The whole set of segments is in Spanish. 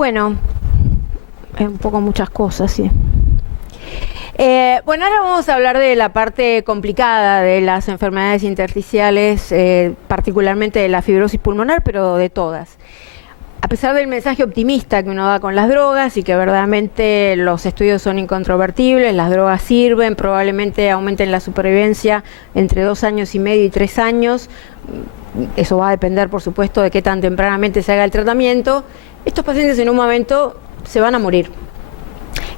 Bueno, un poco muchas cosas, sí. Bueno, ahora vamos a hablar de la parte complicada de las enfermedades intersticiales, particularmente de la fibrosis pulmonar, pero de todas. A pesar del mensaje optimista que uno da con las drogas y que verdaderamente los estudios son incontrovertibles, las drogas sirven, probablemente aumenten la supervivencia entre 2 años y medio y 3 años, eso va a depender, por supuesto, de qué tan tempranamente se haga el tratamiento, estos pacientes en un momento se van a morir.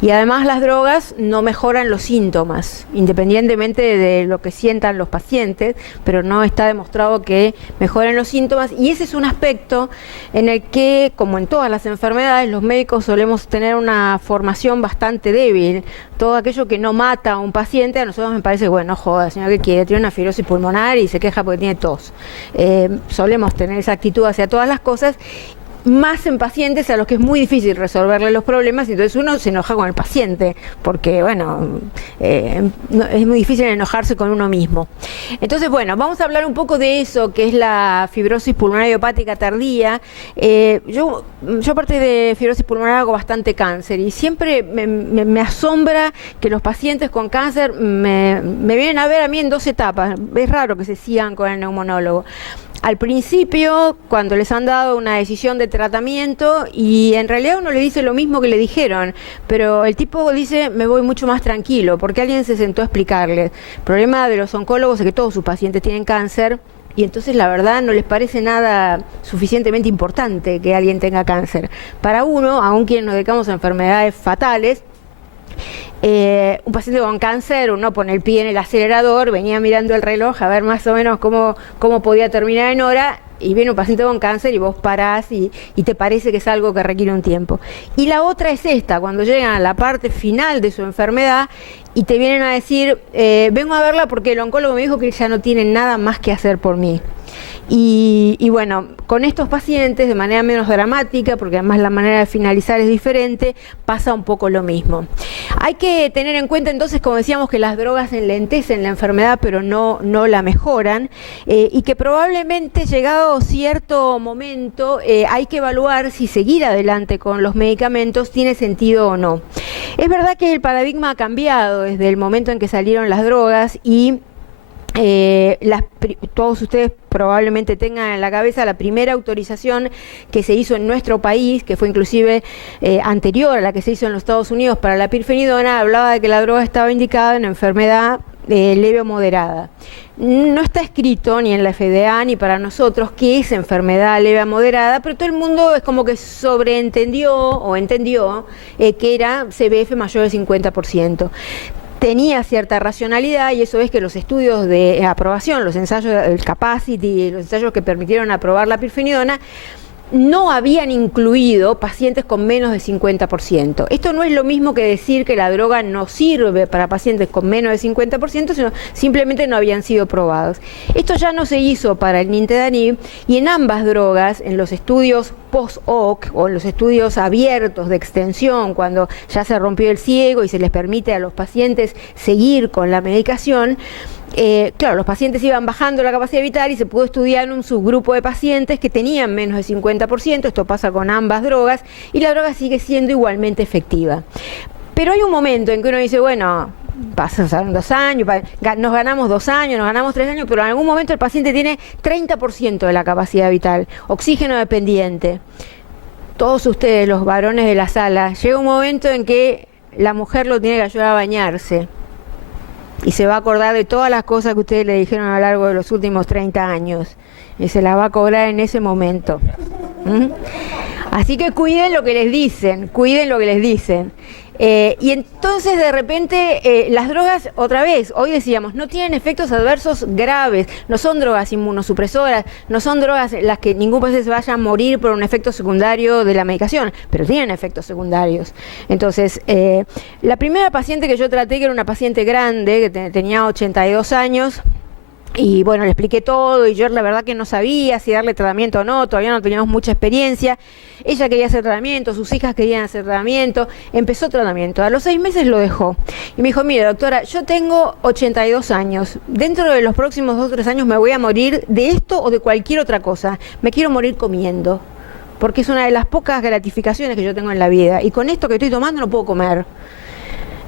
Y además las drogas no mejoran los síntomas, independientemente de lo que sientan los pacientes, pero no está demostrado que mejoren los síntomas. Y ese es un aspecto en el que, como en todas las enfermedades, los médicos solemos tener una formación bastante débil. Todo aquello que no mata a un paciente, a nosotros me parece, bueno, joda, señor, que quiere, tiene una fibrosis pulmonar y se queja porque tiene tos. Solemos tener esa actitud hacia todas las cosas, más en pacientes a los que es muy difícil resolverle los problemas, y entonces uno se enoja con el paciente, porque bueno, es muy difícil enojarse con uno mismo. Entonces, bueno, vamos a hablar un poco de eso, que es la fibrosis pulmonar idiopática tardía. Yo aparte de fibrosis pulmonar hago bastante cáncer, y siempre me asombra que los pacientes con cáncer me vienen a ver a mí en 2 etapas. Es raro que se sigan con el neumonólogo. Al principio, cuando les han dado una decisión de tratamiento, y en realidad uno le dice lo mismo que le dijeron, pero el tipo dice, me voy mucho más tranquilo, porque alguien se sentó a explicarles. El problema de los oncólogos es que todos sus pacientes tienen cáncer, y entonces la verdad no les parece nada suficientemente importante que alguien tenga cáncer. Para uno, aun quien nos dedicamos a enfermedades fatales, un paciente con cáncer, uno pone el pie en el acelerador, venía mirando el reloj a ver más o menos cómo podía terminar en hora, y viene un paciente con cáncer y vos parás y te parece que es algo que requiere un tiempo. Y la otra es esta, cuando llegan a la parte final de su enfermedad y te vienen a decir, vengo a verla porque el oncólogo me dijo que ya no tiene nada más que hacer por mí. Y bueno, con estos pacientes, de manera menos dramática, porque además la manera de finalizar es diferente, pasa un poco lo mismo. Hay que tener en cuenta entonces, como decíamos, que las drogas enlentecen la enfermedad, pero no la mejoran, y que probablemente llegado cierto momento hay que evaluar si seguir adelante con los medicamentos tiene sentido o no. Es verdad que el paradigma ha cambiado desde el momento en que salieron las drogas, y todos ustedes probablemente tengan en la cabeza la primera autorización que se hizo en nuestro país, que fue inclusive anterior a la que se hizo en los Estados Unidos para la pirfenidona. Hablaba de que la droga estaba indicada en enfermedad leve o moderada. No está escrito ni en la FDA ni para nosotros qué es enfermedad leve o moderada, pero todo el mundo es como que sobreentendió o entendió que era CBF mayor del 50%. Tenía cierta racionalidad, y eso es que los estudios de aprobación, los ensayos del Capacity, los ensayos que permitieron aprobar la pirfenidona, no habían incluido pacientes con menos de 50%. Esto no es lo mismo que decir que la droga no sirve para pacientes con menos de 50%, sino simplemente no habían sido probados. Esto ya no se hizo para el nintedanib, y en ambas drogas, en los estudios post-hoc o en los estudios abiertos de extensión, cuando ya se rompió el ciego y se les permite a los pacientes seguir con la medicación, claro, los pacientes iban bajando la capacidad vital y se pudo estudiar en un subgrupo de pacientes que tenían menos de 50%, esto pasa con ambas drogas, y la droga sigue siendo igualmente efectiva. Pero hay un momento en que uno dice, bueno, pasaron 2 años, nos ganamos 2 años, nos ganamos 3 años, pero en algún momento el paciente tiene 30% de la capacidad vital, oxígeno dependiente. Todos ustedes, los varones de la sala, llega un momento en que la mujer lo tiene que ayudar a bañarse, y se va a acordar de todas las cosas que ustedes le dijeron a lo largo de los últimos 30 años. Y se las va a cobrar en ese momento. Así que cuiden lo que les dicen, cuiden lo que les dicen. Y entonces de repente las drogas, otra vez, hoy decíamos, no tienen efectos adversos graves, no son drogas inmunosupresoras, no son drogas en las que ningún paciente se vaya a morir por un efecto secundario de la medicación, pero tienen efectos secundarios. Entonces, la primera paciente que yo traté, que era una paciente grande, que tenía 82 años, y bueno, le expliqué todo, y yo la verdad que no sabía si darle tratamiento o no, todavía no teníamos mucha experiencia. Ella quería hacer tratamiento, sus hijas querían hacer tratamiento, empezó tratamiento. A los 6 meses lo dejó. Y me dijo, mire doctora, yo tengo 82 años, dentro de los próximos 2 o 3 años me voy a morir de esto o de cualquier otra cosa. Me quiero morir comiendo. porque es una de las pocas gratificaciones que yo tengo en la vida, y con esto que estoy tomando no puedo comer.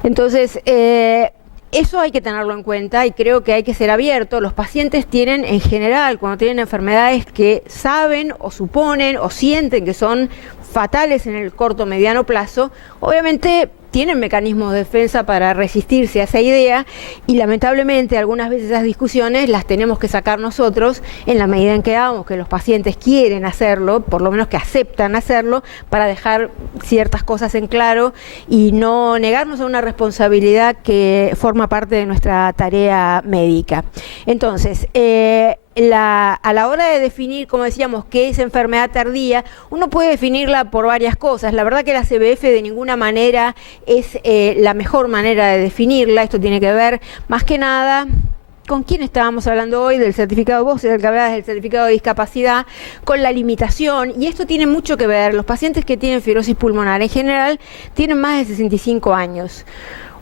Entonces, eso hay que tenerlo en cuenta y creo que hay que ser abierto. Los pacientes tienen, en general, cuando tienen enfermedades que saben o suponen o sienten que son fatales en el corto o mediano plazo, obviamente tienen mecanismos de defensa para resistirse a esa idea, y lamentablemente algunas veces esas discusiones las tenemos que sacar nosotros en la medida en que hagamos que los pacientes quieren hacerlo, por lo menos que aceptan hacerlo, para dejar ciertas cosas en claro y no negarnos a una responsabilidad que forma parte de nuestra tarea médica. Entonces, a la hora de definir, como decíamos, qué es enfermedad tardía, uno puede definirla por varias cosas. La verdad que la CBF de ninguna manera es la mejor manera de definirla. Esto tiene que ver más que nada con quién estábamos hablando hoy, del certificado, vos el que hablabas del certificado de discapacidad, con la limitación, y esto tiene mucho que ver. Los pacientes que tienen fibrosis pulmonar en general tienen más de 65 años.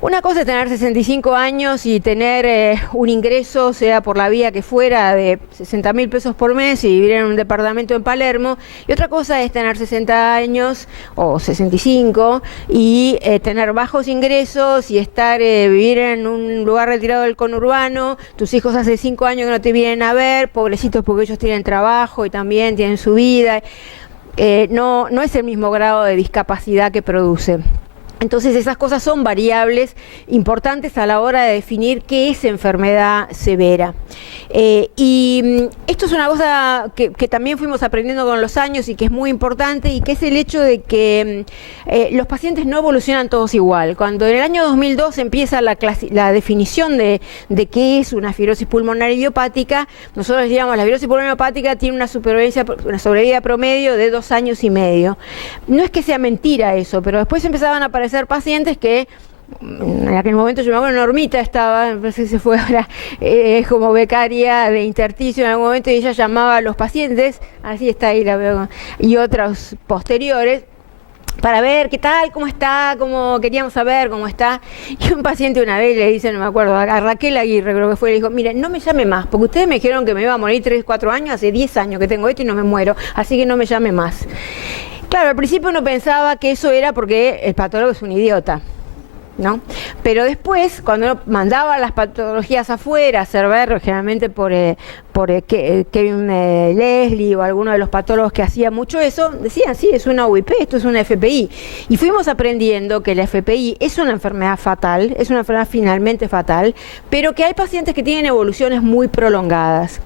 Una cosa es tener 65 años y tener un ingreso, sea por la vía que fuera, de 60.000 pesos por mes y vivir en un departamento en Palermo. Y otra cosa es tener 60 años o 65 y tener bajos ingresos y vivir en un lugar retirado del conurbano. Tus hijos hace 5 años que no te vienen a ver, pobrecitos porque ellos tienen trabajo y también tienen su vida. No es el mismo grado de discapacidad que produce. Entonces esas cosas son variables importantes a la hora de definir qué es enfermedad severa. Y esto es una cosa que también fuimos aprendiendo con los años y que es muy importante, y que es el hecho de que los pacientes no evolucionan todos igual. Cuando en el año 2002 empieza la definición de qué es una fibrosis pulmonar idiopática, nosotros decíamos la fibrosis pulmonar idiopática tiene una sobrevida promedio de 2 años y medio. No es que sea mentira eso, pero después empezaban a aparecer pacientes que en aquel momento, yo me acuerdo, Normita estaba, me parece que se fue ahora, como becaria de Interticio en algún momento, y ella llamaba a los pacientes, así está ahí la veo, y otros posteriores, para ver qué tal, cómo está, cómo queríamos saber cómo está. Y un paciente una vez le dice, no me acuerdo, a Raquel Aguirre creo que fue, le dijo, mire, no me llame más, porque ustedes me dijeron que me iba a morir 3, 4 años, hace 10 años que tengo esto y no me muero, así que no me llame más. Claro, al principio uno pensaba que eso era porque el patólogo es un idiota, ¿no? Pero después, cuando uno mandaba las patologías afuera a hacer ver, generalmente por Kevin Leslie o alguno de los patólogos que hacía mucho eso, decían, sí, es una UIP, esto es una FPI. Y fuimos aprendiendo que la FPI es una enfermedad fatal, es una enfermedad finalmente fatal, pero que hay pacientes que tienen evoluciones muy prolongadas.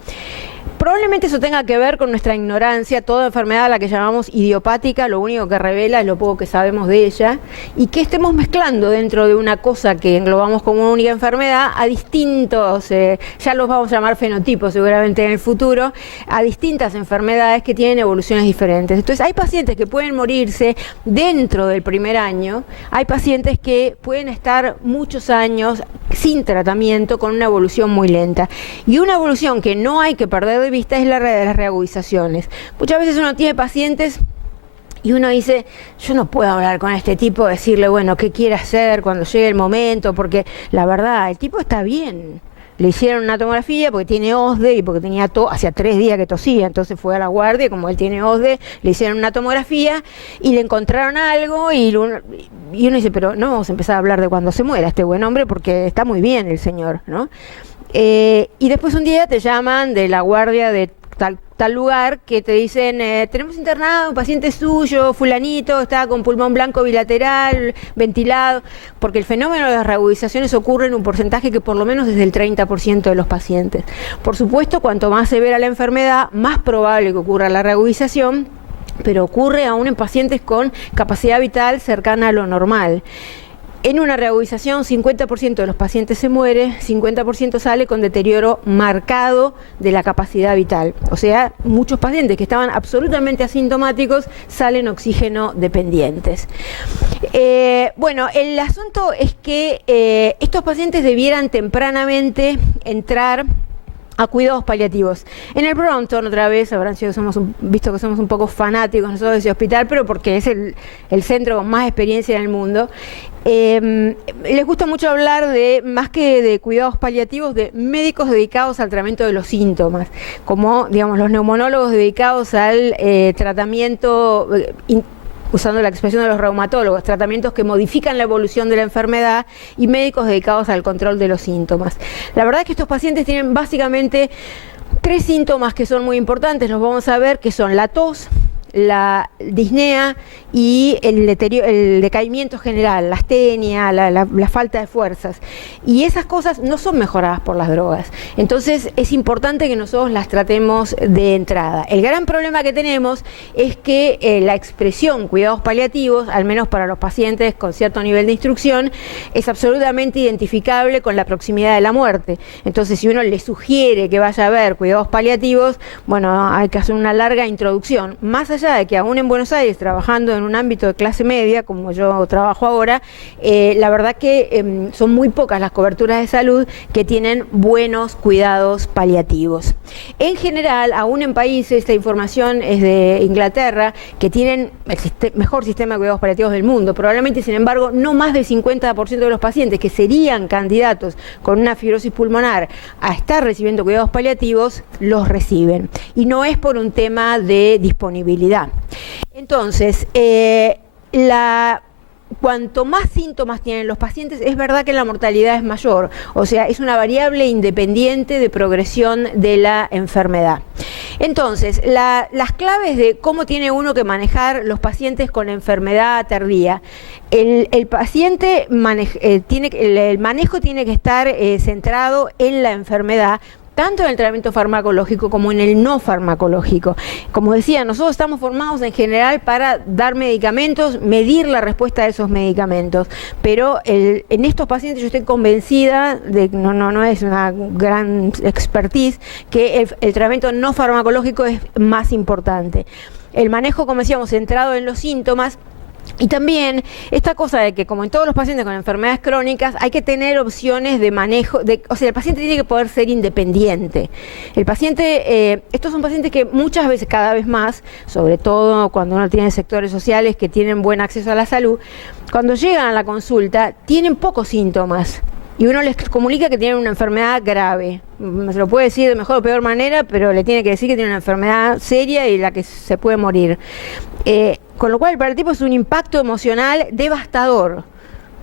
Probablemente eso tenga que ver con nuestra ignorancia. Toda enfermedad a la que llamamos idiopática, lo único que revela es lo poco que sabemos de ella, y que estemos mezclando dentro de una cosa que englobamos como una única enfermedad a distintos, ya los vamos a llamar fenotipos seguramente en el futuro, a distintas enfermedades que tienen evoluciones diferentes. Entonces hay pacientes que pueden morirse dentro del primer año, hay pacientes que pueden estar muchos años sin tratamiento con una evolución muy lenta, y una evolución que no hay que perder de vista es la de las reagudizaciones. Muchas veces uno tiene pacientes y uno dice, yo no puedo hablar con este tipo, decirle, bueno, qué quiere hacer cuando llegue el momento, porque la verdad, el tipo está bien. Le hicieron una tomografía porque tiene OSDE y porque tenía hacía 3 días que tosía, entonces fue a la guardia, como él tiene OSDE, le hicieron una tomografía y le encontraron algo, y uno dice, pero no vamos a empezar a hablar de cuando se muera este buen hombre porque está muy bien el señor, ¿no? Y después un día te llaman de la guardia de tal lugar que te dicen, tenemos internado un paciente suyo, fulanito, está con pulmón blanco bilateral, ventilado, porque el fenómeno de las reagudizaciones ocurre en un porcentaje que por lo menos es del 30% de los pacientes. Por supuesto, cuanto más severa la enfermedad, más probable que ocurra la reagudización, pero ocurre aún en pacientes con capacidad vital cercana a lo normal. En una reagudización, 50% de los pacientes se muere, 50% sale con deterioro marcado de la capacidad vital. O sea, muchos pacientes que estaban absolutamente asintomáticos salen oxígeno dependientes. Bueno, el asunto es que estos pacientes debieran tempranamente entrar a cuidados paliativos. En el Brompton, otra vez, habrán sido, visto que somos un poco fanáticos nosotros de ese hospital, pero porque es el centro con más experiencia en el mundo. Les gusta mucho hablar de, más que de cuidados paliativos, de médicos dedicados al tratamiento de los síntomas, como, digamos, los neumonólogos dedicados al tratamiento usando la expresión de los reumatólogos, tratamientos que modifican la evolución de la enfermedad, y médicos dedicados al control de los síntomas. La verdad es que estos pacientes tienen básicamente 3 síntomas que son muy importantes, los vamos a ver, que son la tos, la disnea y el decaimiento general, la astenia, la falta de fuerzas. Y esas cosas no son mejoradas por las drogas. Entonces es importante que nosotros las tratemos de entrada. El gran problema que tenemos es que la expresión cuidados paliativos, al menos para los pacientes con cierto nivel de instrucción, es absolutamente identificable con la proximidad de la muerte. Entonces, si uno le sugiere que vaya a ver cuidados paliativos, bueno, hay que hacer una larga introducción. Más allá de que aún en Buenos Aires, trabajando en un ámbito de clase media, como yo trabajo ahora, la verdad que son muy pocas las coberturas de salud que tienen buenos cuidados paliativos. En general, aún en países, esta información es de Inglaterra, que tienen el mejor sistema de cuidados paliativos del mundo, probablemente, sin embargo, no más del 50% de los pacientes que serían candidatos con una fibrosis pulmonar a estar recibiendo cuidados paliativos, los reciben. Y no es por un tema de disponibilidad. Entonces, cuanto más síntomas tienen los pacientes, es verdad que la mortalidad es mayor, o sea, es una variable independiente de progresión de la enfermedad. Entonces, las claves de cómo tiene uno que manejar los pacientes con enfermedad tardía. El paciente el manejo tiene que estar centrado en la enfermedad, tanto en el tratamiento farmacológico como en el no farmacológico. Como decía, nosotros estamos formados en general para dar medicamentos, medir la respuesta a esos medicamentos, pero en estos pacientes yo estoy convencida, de no es una gran expertise, que el tratamiento no farmacológico es más importante. El manejo, como decíamos, centrado en los síntomas. Y también esta cosa de que, como en todos los pacientes con enfermedades crónicas, hay que tener opciones de manejo, o sea, el paciente tiene que poder ser independiente. El paciente, estos son pacientes que muchas veces, cada vez más, sobre todo cuando uno tiene sectores sociales que tienen buen acceso a la salud, cuando llegan a la consulta tienen pocos síntomas. Y uno les comunica que tienen una enfermedad grave. Se lo puede decir de mejor o peor manera, pero le tiene que decir que tiene una enfermedad seria y la que se puede morir. Con lo cual, para el tipo es un impacto emocional devastador,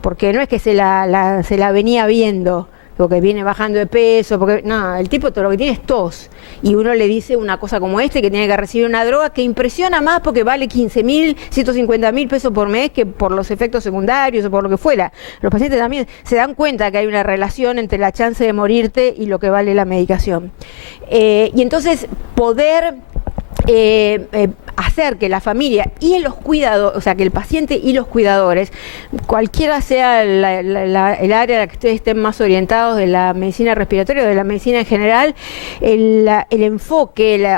porque no es que se la venía viendo, porque viene bajando de peso, porque no, el tipo todo lo que tiene es tos, y uno le dice una cosa como que tiene que recibir una droga que impresiona más porque vale 15.000, 150.000 pesos por mes que por los efectos secundarios o por lo que fuera. Los pacientes también se dan cuenta que hay una relación entre la chance de morirte y lo que vale la medicación. Y entonces poder hacer que la familia y los cuidadores, o sea, que el paciente y los cuidadores, cualquiera sea el área a la que ustedes estén más orientados, de la medicina respiratoria o de la medicina en general, el enfoque,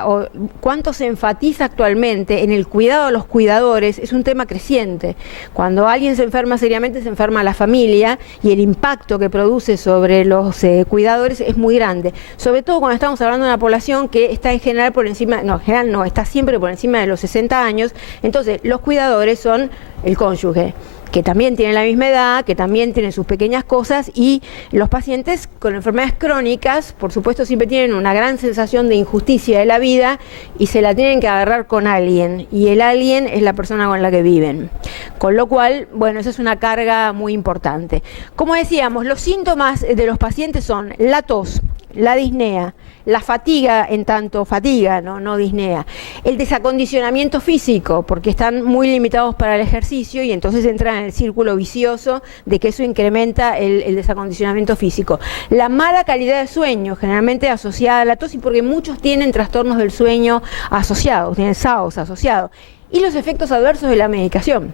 cuánto se enfatiza actualmente en el cuidado de los cuidadores es un tema creciente. Cuando alguien se enferma seriamente, se enferma la familia, y el impacto que produce sobre los cuidadores es muy grande, sobre todo cuando estamos hablando de una población que está en general por encima, no, en general no, está siempre por encima de los 60 años, entonces los cuidadores son el cónyuge, que también tiene la misma edad, que también tiene sus pequeñas cosas, y los pacientes con enfermedades crónicas, por supuesto, siempre tienen una gran sensación de injusticia de la vida y se la tienen que agarrar con alguien, y el alguien es la persona con la que viven. Con lo cual, bueno, esa es una carga muy importante. Como decíamos, los síntomas de los pacientes son la tos, la disnea, la fatiga, en tanto fatiga, no disnea, el desacondicionamiento físico, porque están muy limitados para el ejercicio y entonces entran en el círculo vicioso de que eso incrementa el desacondicionamiento físico, la mala calidad de sueño, generalmente asociada a la tos, y porque muchos tienen trastornos del sueño asociados, tienen SAOS asociados, y los efectos adversos de la medicación,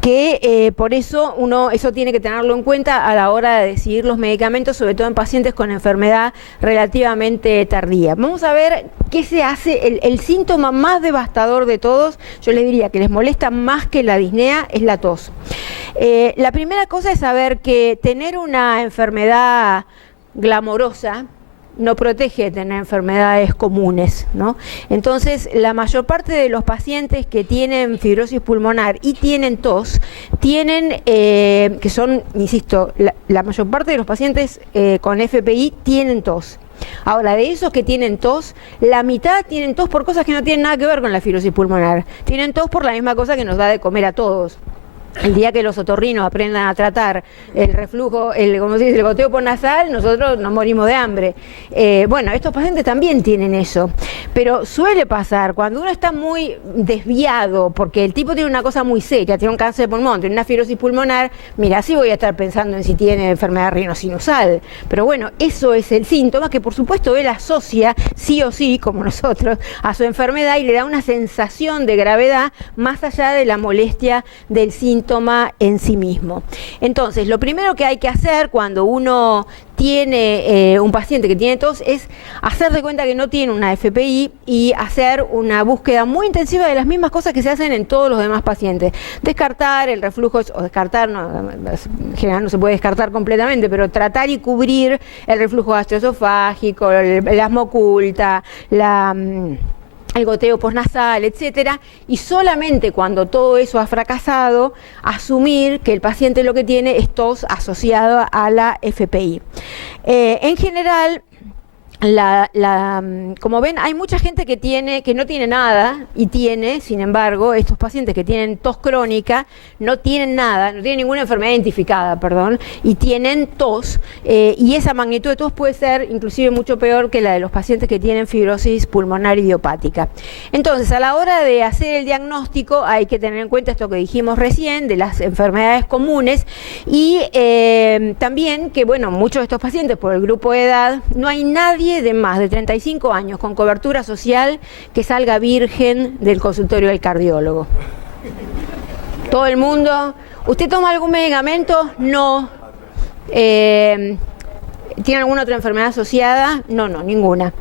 que por eso eso tiene que tenerlo en cuenta a la hora de decidir los medicamentos, sobre todo en pacientes con enfermedad relativamente tardía. Vamos a ver qué se hace. El síntoma más devastador de todos, yo les diría que les molesta más que la disnea, es la tos. La primera cosa es saber que tener una enfermedad glamorosa no protege de tener enfermedades comunes, ¿no? Entonces, la mayor parte de los pacientes que tienen fibrosis pulmonar y tienen tos, tienen, que son, insisto, la mayor parte de los pacientes con FPI tienen tos. Ahora, de esos que tienen tos, la mitad tienen tos por cosas que no tienen nada que ver con la fibrosis pulmonar. Tienen tos por la misma cosa que nos da de comer a todos. El día que los otorrinos aprendan a tratar el reflujo, como se dice, el goteo por nasal, nosotros nos morimos de hambre. Bueno, estos pacientes también tienen eso, pero suele pasar cuando uno está muy desviado, porque el tipo tiene una cosa muy seria, tiene un cáncer de pulmón, tiene una fibrosis pulmonar, mira, sí voy a estar pensando en si tiene enfermedad rinosinusal, pero bueno, eso es el síntoma que por supuesto él asocia, sí o sí, como nosotros, a su enfermedad y le da una sensación de gravedad más allá de la molestia del síntoma en sí mismo. Entonces, lo primero que hay que hacer cuando uno tiene un paciente que tiene tos es hacer de cuenta que no tiene una FPI y hacer una búsqueda muy intensiva de las mismas cosas que se hacen en todos los demás pacientes. Descartar el reflujo, o descartar, no, en general no se puede descartar completamente, pero tratar y cubrir el reflujo gastroesofágico, el asma oculta, el goteo postnasal, etcétera, y solamente cuando todo eso ha fracasado, asumir que el paciente lo que tiene es tos asociada a la FPI. En general, como ven, hay mucha gente que no tiene nada y tiene, sin embargo, estos pacientes que tienen tos crónica no tienen nada, no tienen ninguna enfermedad identificada, perdón, y tienen tos, y esa magnitud de tos puede ser inclusive mucho peor que la de los pacientes que tienen fibrosis pulmonar idiopática. Entonces, a la hora de hacer el diagnóstico hay que tener en cuenta esto que dijimos recién de las enfermedades comunes y también que, bueno, muchos de estos pacientes por el grupo de edad, no hay nadie de más de 35 años con cobertura social que salga virgen del consultorio del cardiólogo. Todo el mundo. ¿Usted toma algún medicamento? No. ¿Tiene alguna otra enfermedad asociada? No, ninguna.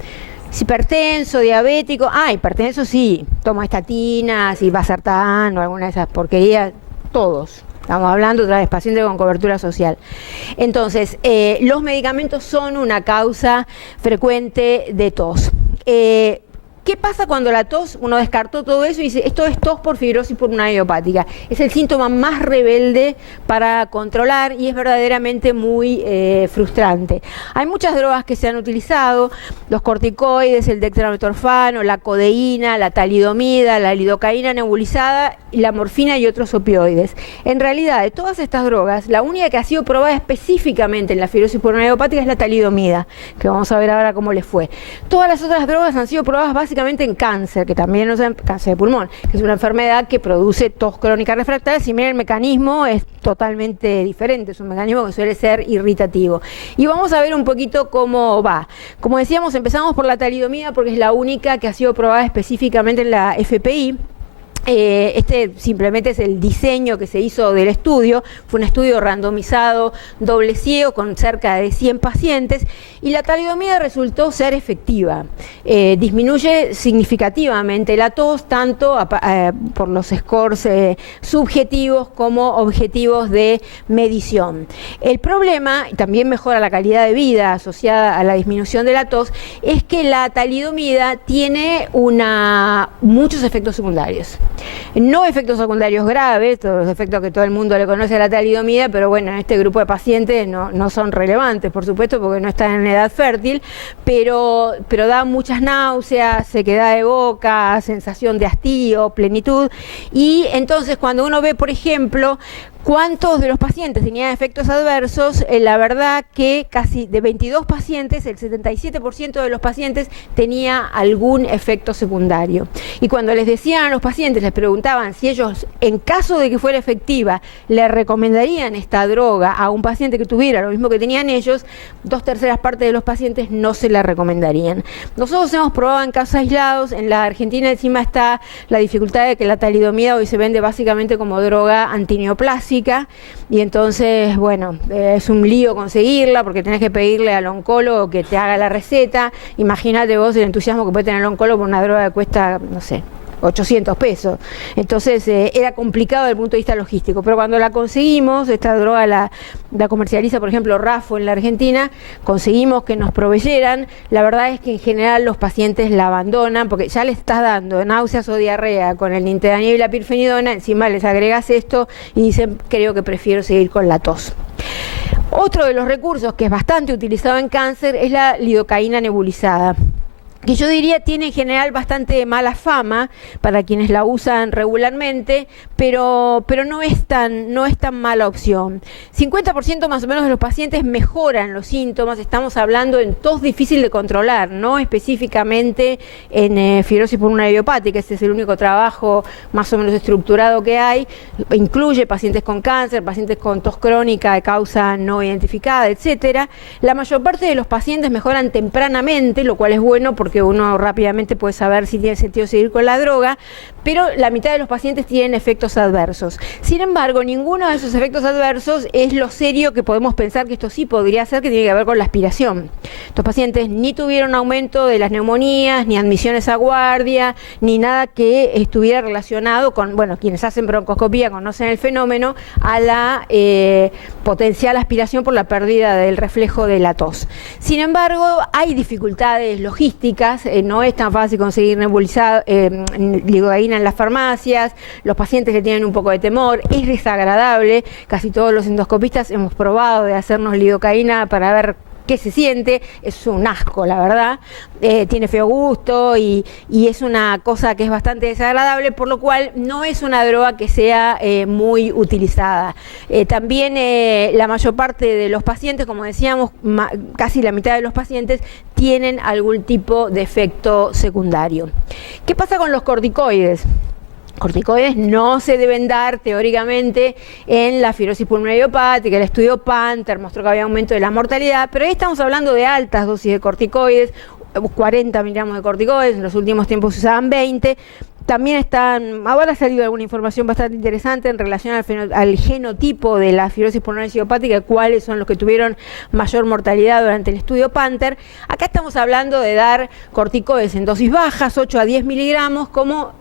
¿Es hipertenso, diabético? Hipertenso sí. Toma estatinas y Vasartán o alguna de esas porquerías. Todos. Estamos hablando otra vez, pacientes con cobertura social. Entonces, los medicamentos son una causa frecuente de tos. ¿Qué pasa cuando la tos, uno descartó todo eso y dice, esto es tos por fibrosis pulmonar idiopática? Es el síntoma más rebelde para controlar y es verdaderamente muy frustrante. Hay muchas drogas que se han utilizado, los corticoides, el dextrometorfano, la codeína, la talidomida, la lidocaína nebulizada, la morfina y otros opioides. En realidad, de todas estas drogas, la única que ha sido probada específicamente en la fibrosis pulmonar idiopática es la talidomida, que vamos a ver ahora cómo les fue. Todas las otras drogas han sido probadas básicamente en cáncer, que también es cáncer de pulmón, que es una enfermedad que produce tos crónica refractaria. Si miren, el mecanismo es totalmente diferente, es un mecanismo que suele ser irritativo. Y vamos a ver un poquito cómo va. Como decíamos, empezamos por la talidomida porque es la única que ha sido probada específicamente en la FPI. Este simplemente es el diseño que se hizo del estudio, fue un estudio randomizado, doble ciego, con cerca de 100 pacientes, y la talidomida resultó ser efectiva. Disminuye significativamente la tos, tanto por los scores subjetivos como objetivos de medición. El problema, y también mejora la calidad de vida asociada a la disminución de la tos, es que la talidomida tiene muchos efectos secundarios. No efectos secundarios graves, todos los efectos que todo el mundo le conoce a la talidomida, pero bueno, en este grupo de pacientes no son relevantes, por supuesto, porque no están en edad fértil, pero da muchas náuseas, sequedad de boca, sensación de hastío, plenitud, y entonces cuando uno ve, por ejemplo, ¿cuántos de los pacientes tenían efectos adversos? La verdad que casi de 22 pacientes, el 77% de los pacientes tenía algún efecto secundario. Y cuando les decían a los pacientes, les preguntaban si ellos, en caso de que fuera efectiva, le recomendarían esta droga a un paciente que tuviera lo mismo que tenían ellos, 2/3 partes de los pacientes no se la recomendarían. Nosotros hemos probado en casos aislados, en la Argentina encima está la dificultad de que la talidomida hoy se vende básicamente como droga antineoplásica, y entonces, bueno, es un lío conseguirla porque tenés que pedirle al oncólogo que te haga la receta. Imagínate vos el entusiasmo que puede tener el oncólogo por una droga que cuesta, no sé, 800 pesos. Entonces era complicado desde el punto de vista logístico, pero cuando la conseguimos, esta droga la comercializa, por ejemplo, Rafo en la Argentina, conseguimos que nos proveyeran. La verdad es que en general los pacientes la abandonan porque ya les estás dando náuseas o diarrea con el nintedanib y la pirfenidona, encima les agregas esto y dicen, creo que prefiero seguir con la tos. Otro de los recursos que es bastante utilizado en cáncer es la lidocaína nebulizada, que yo diría tiene en general bastante mala fama para quienes la usan regularmente, pero no es tan mala opción. 50% más o menos de los pacientes mejoran los síntomas. Estamos hablando en tos difícil de controlar, no específicamente en fibrosis pulmonar idiopática. Este es el único trabajo más o menos estructurado que hay. Incluye pacientes con cáncer, pacientes con tos crónica de causa no identificada, etcétera. La mayor parte de los pacientes mejoran tempranamente, lo cual es bueno porque uno rápidamente puede saber si tiene sentido seguir con la droga, pero la mitad de los pacientes tienen efectos adversos. Sin embargo, ninguno de esos efectos adversos es lo serio que podemos pensar que esto sí podría ser, que tiene que ver con la aspiración. Estos pacientes ni tuvieron aumento de las neumonías, ni admisiones a guardia, ni nada que estuviera relacionado con, bueno, quienes hacen broncoscopía conocen el fenómeno, a la potencial aspiración por la pérdida del reflejo de la tos. Sin embargo, hay dificultades logísticas. No es tan fácil conseguir nebulizado, lidocaína en las farmacias. Los pacientes que tienen un poco de temor, es desagradable. Casi todos los endoscopistas hemos probado de hacernos lidocaína para ver qué se siente. Es un asco, la verdad. Tiene feo gusto y es una cosa que es bastante desagradable, por lo cual no es una droga que sea muy utilizada. También la mayor parte de los pacientes, como decíamos, casi la mitad de los pacientes tienen algún tipo de efecto secundario. ¿Qué pasa con los corticoides? Corticoides no se deben dar teóricamente en la fibrosis pulmonar idiopática. El estudio Panther mostró que había aumento de la mortalidad, pero ahí estamos hablando de altas dosis de corticoides, 40 miligramos de corticoides, en los últimos tiempos se usaban 20. También ahora ha salido alguna información bastante interesante en relación al genotipo de la fibrosis pulmonar idiopática, cuáles son los que tuvieron mayor mortalidad durante el estudio Panther. Acá estamos hablando de dar corticoides en dosis bajas, 8 a 10 miligramos, como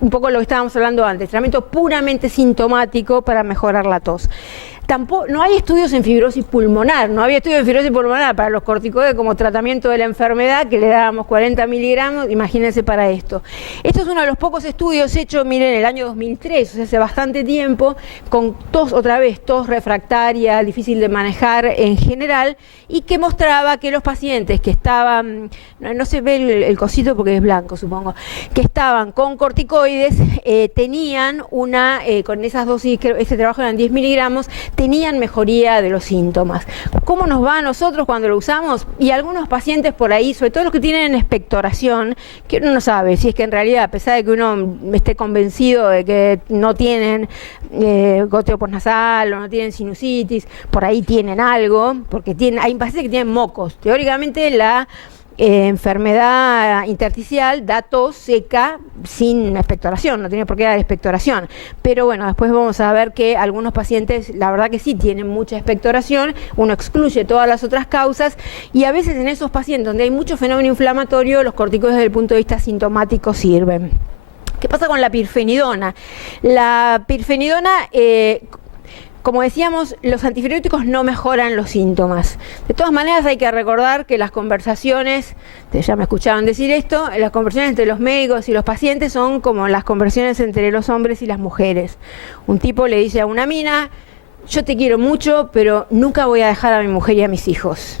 un poco lo que estábamos hablando antes, tratamiento puramente sintomático para mejorar la tos. No hay estudios en fibrosis pulmonar, no había estudios en fibrosis pulmonar para los corticoides como tratamiento de la enfermedad, que le dábamos 40 miligramos, imagínense para esto. Esto es uno de los pocos estudios hechos, miren, en el año 2003, o sea, hace bastante tiempo, con tos, otra vez, tos refractaria, difícil de manejar en general, y que mostraba que los pacientes que estaban, no se ve el cosito porque es blanco, supongo, que estaban con corticoides, tenían con esas dosis, ese trabajo eran 10 miligramos, tenían mejoría de los síntomas. ¿Cómo nos va a nosotros cuando lo usamos? Y algunos pacientes por ahí, sobre todo los que tienen expectoración, que uno no sabe si es que en realidad, a pesar de que uno esté convencido de que no tienen goteo postnasal o no tienen sinusitis, por ahí tienen algo, porque hay pacientes que tienen mocos. Teóricamente la enfermedad intersticial da tos seca sin expectoración, no tiene por qué dar expectoración, pero bueno, después vamos a ver que algunos pacientes la verdad que sí tienen mucha expectoración, uno excluye todas las otras causas y a veces en esos pacientes donde hay mucho fenómeno inflamatorio los corticoides desde el punto de vista sintomático sirven. ¿Qué pasa con la pirfenidona? La pirfenidona como decíamos, los antifibróticos no mejoran los síntomas. De todas maneras, hay que recordar que las conversaciones, ya me escuchaban decir esto, las conversaciones entre los médicos y los pacientes son como las conversaciones entre los hombres y las mujeres. Un tipo le dice a una mina, yo te quiero mucho, pero nunca voy a dejar a mi mujer y a mis hijos.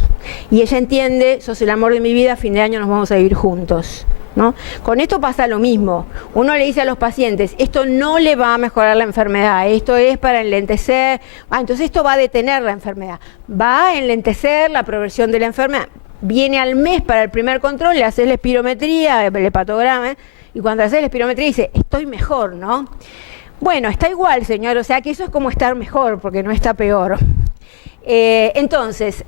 Y ella entiende, sos el amor de mi vida, a fin de año nos vamos a vivir juntos, ¿no? Con esto pasa lo mismo. Uno le dice a los pacientes, esto no le va a mejorar la enfermedad, esto es para enlentecer, entonces esto va a detener la enfermedad, va a enlentecer la progresión de la enfermedad. Viene al mes para el primer control, le haces la espirometría, el hepatograma, y cuando haces la espirometría dice, estoy mejor, ¿no? Bueno, está igual, señor, o sea que eso es como estar mejor, porque no está peor. Entonces,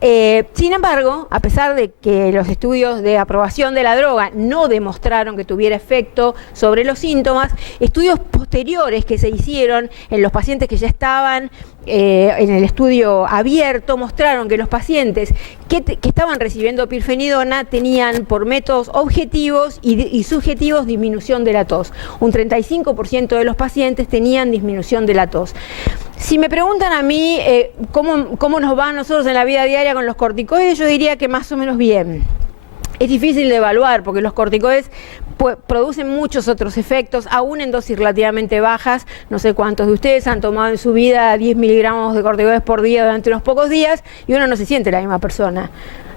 sin embargo, a pesar de que los estudios de aprobación de la droga no demostraron que tuviera efecto sobre los síntomas, estudios posteriores que se hicieron en los pacientes que ya estaban en el estudio abierto mostraron que los pacientes que estaban recibiendo pirfenidona tenían por métodos objetivos y subjetivos disminución de la tos. Un 35% de los pacientes tenían disminución de la tos. Si me preguntan a mí cómo nos va a nosotros en la vida diaria con los corticoides, yo diría que más o menos bien. Es difícil de evaluar porque los corticoides producen muchos otros efectos, aún en dosis relativamente bajas. No sé cuántos de ustedes han tomado en su vida 10 miligramos de corticoides por día durante unos pocos días y uno no se siente la misma persona,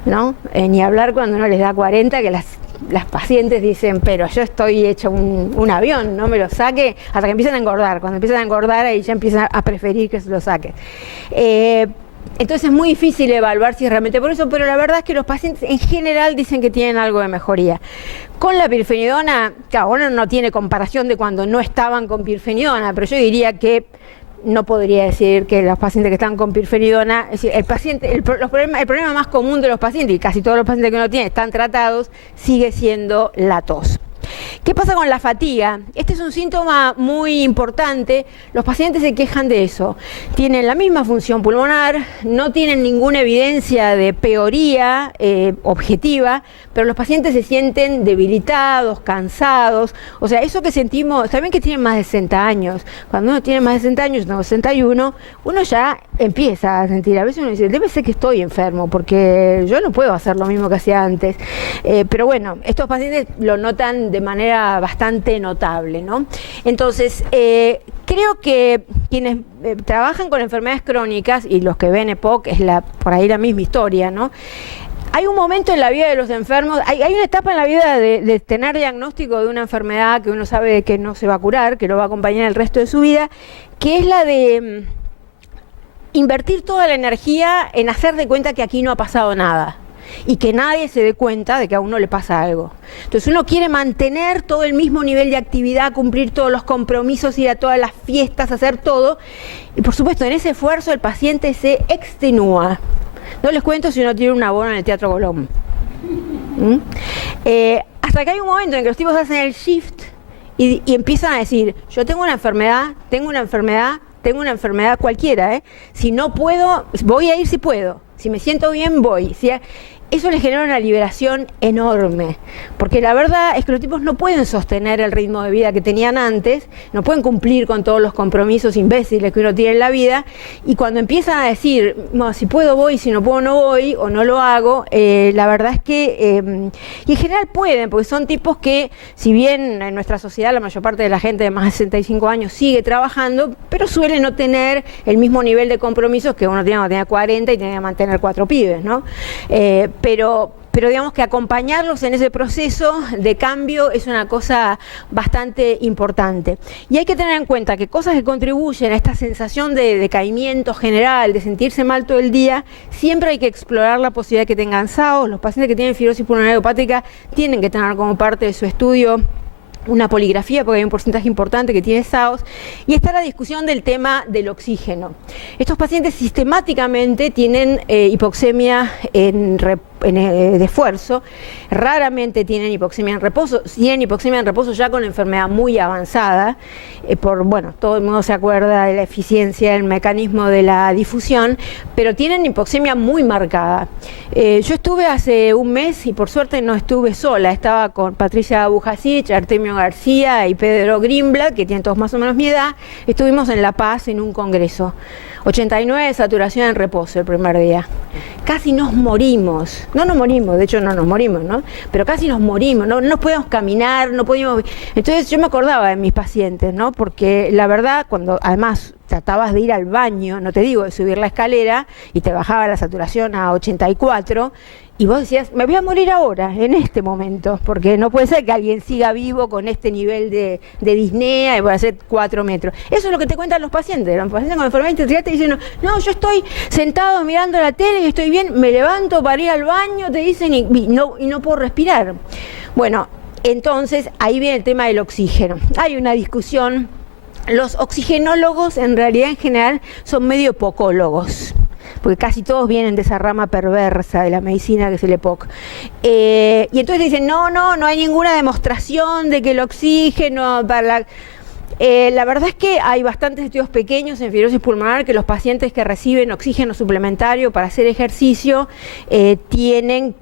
¿no? Ni hablar cuando uno les da 40, que las pacientes dicen, pero yo estoy hecho un avión, no me lo saque, hasta que empiezan a engordar. Cuando empiezan a engordar, ahí ya empiezan a preferir que se lo saque. Entonces es muy difícil evaluar si es realmente por eso, pero la verdad es que los pacientes en general dicen que tienen algo de mejoría. Con la pirfenidona, claro, uno no tiene comparación de cuando no estaban con pirfenidona, pero yo diría que no podría decir que los pacientes que están con pirfenidona, es decir, el problema más común de los pacientes, y casi todos los pacientes que uno tiene están tratados, sigue siendo la tos. ¿Qué pasa con la fatiga? Este es un síntoma muy importante. Los pacientes se quejan de eso. Tienen la misma función pulmonar, no tienen ninguna evidencia de peoría objetiva, pero los pacientes se sienten debilitados, cansados. O sea, eso que sentimos, también que tienen más de 60 años. Cuando uno tiene más de 60 años, no, 61, uno ya empieza a sentir. A veces uno dice, debe ser que estoy enfermo, porque yo no puedo hacer lo mismo que hacía antes. Pero bueno, estos pacientes lo notan de manera bastante notable, ¿no? Entonces, creo que quienes trabajan con enfermedades crónicas y los que ven EPOC es por ahí la misma historia, ¿no? Hay un momento en la vida de los enfermos, hay una etapa en la vida de tener diagnóstico de una enfermedad que uno sabe que no se va a curar, que lo va a acompañar el resto de su vida, que es la de invertir toda la energía en hacer de cuenta que aquí no ha pasado nada y que nadie se dé cuenta de que a uno le pasa algo. Entonces uno quiere mantener todo el mismo nivel de actividad, cumplir todos los compromisos, ir a todas las fiestas, hacer todo. Y por supuesto, en ese esfuerzo el paciente se extenúa. No les cuento si uno tiene un abono en el Teatro Colón. Hasta que hay un momento en que los tipos hacen el shift y empiezan a decir, yo tengo una enfermedad cualquiera, si no puedo, voy a ir si puedo. Si me siento bien, voy. ¿Sí? Eso les genera una liberación enorme, porque la verdad es que los tipos no pueden sostener el ritmo de vida que tenían antes, no pueden cumplir con todos los compromisos imbéciles que uno tiene en la vida, y cuando empiezan a decir, bueno, si puedo voy, si no puedo no voy, o no lo hago, la verdad es que, y en general pueden, porque son tipos que, si bien en nuestra sociedad la mayor parte de la gente de más de 65 años sigue trabajando, pero suelen no tener el mismo nivel de compromisos que uno tiene cuando tenía 40 y tenía que mantener 4 pibes, ¿no? Pero digamos que acompañarlos en ese proceso de cambio es una cosa bastante importante. Y hay que tener en cuenta que cosas que contribuyen a esta sensación de decaimiento general, de sentirse mal todo el día, siempre hay que explorar la posibilidad de que tengan SAOS. Los pacientes que tienen fibrosis pulmonar idiopática tienen que tener como parte de su estudio una poligrafía, porque hay un porcentaje importante que tiene SAOS, y está la discusión del tema del oxígeno. Estos pacientes sistemáticamente tienen hipoxemia de esfuerzo, raramente tienen hipoxemia en reposo, tienen hipoxemia en reposo ya con enfermedad muy avanzada, todo el mundo se acuerda de la eficiencia del mecanismo de la difusión, pero tienen hipoxemia muy marcada. Yo estuve hace un mes y por suerte no estuve sola, estaba con Patricia Bujasic, Artemio García y Pedro Greenblatt, que tienen todos más o menos mi edad. Estuvimos en La Paz en un congreso. 89 de saturación en reposo el primer día. Casi nos morimos. No nos morimos, de hecho no nos morimos, ¿no? Pero casi nos morimos, no podíamos caminar, no podíamos... Entonces yo me acordaba de mis pacientes, ¿no? Porque la verdad, cuando además tratabas de ir al baño, no te digo de subir la escalera, y te bajaba la saturación a 84, y vos decías, me voy a morir ahora, en este momento, porque no puede ser que alguien siga vivo con este nivel de disnea y por hacer 4 metros. Eso es lo que te cuentan los pacientes. Los pacientes con enfermedad intestinal te dicen, no, yo estoy sentado mirando la tele y estoy bien, me levanto para ir al baño, te dicen, y no puedo respirar. Bueno, entonces ahí viene el tema del oxígeno. Hay una discusión. Los oxigenólogos en realidad en general son medio pocólogos. porque casi todos vienen de esa rama perversa de la medicina que es el EPOC. Y entonces dicen, no hay ninguna demostración de que el oxígeno para la verdad es que hay bastantes estudios pequeños en fibrosis pulmonar que los pacientes que reciben oxígeno suplementario para hacer ejercicio tienen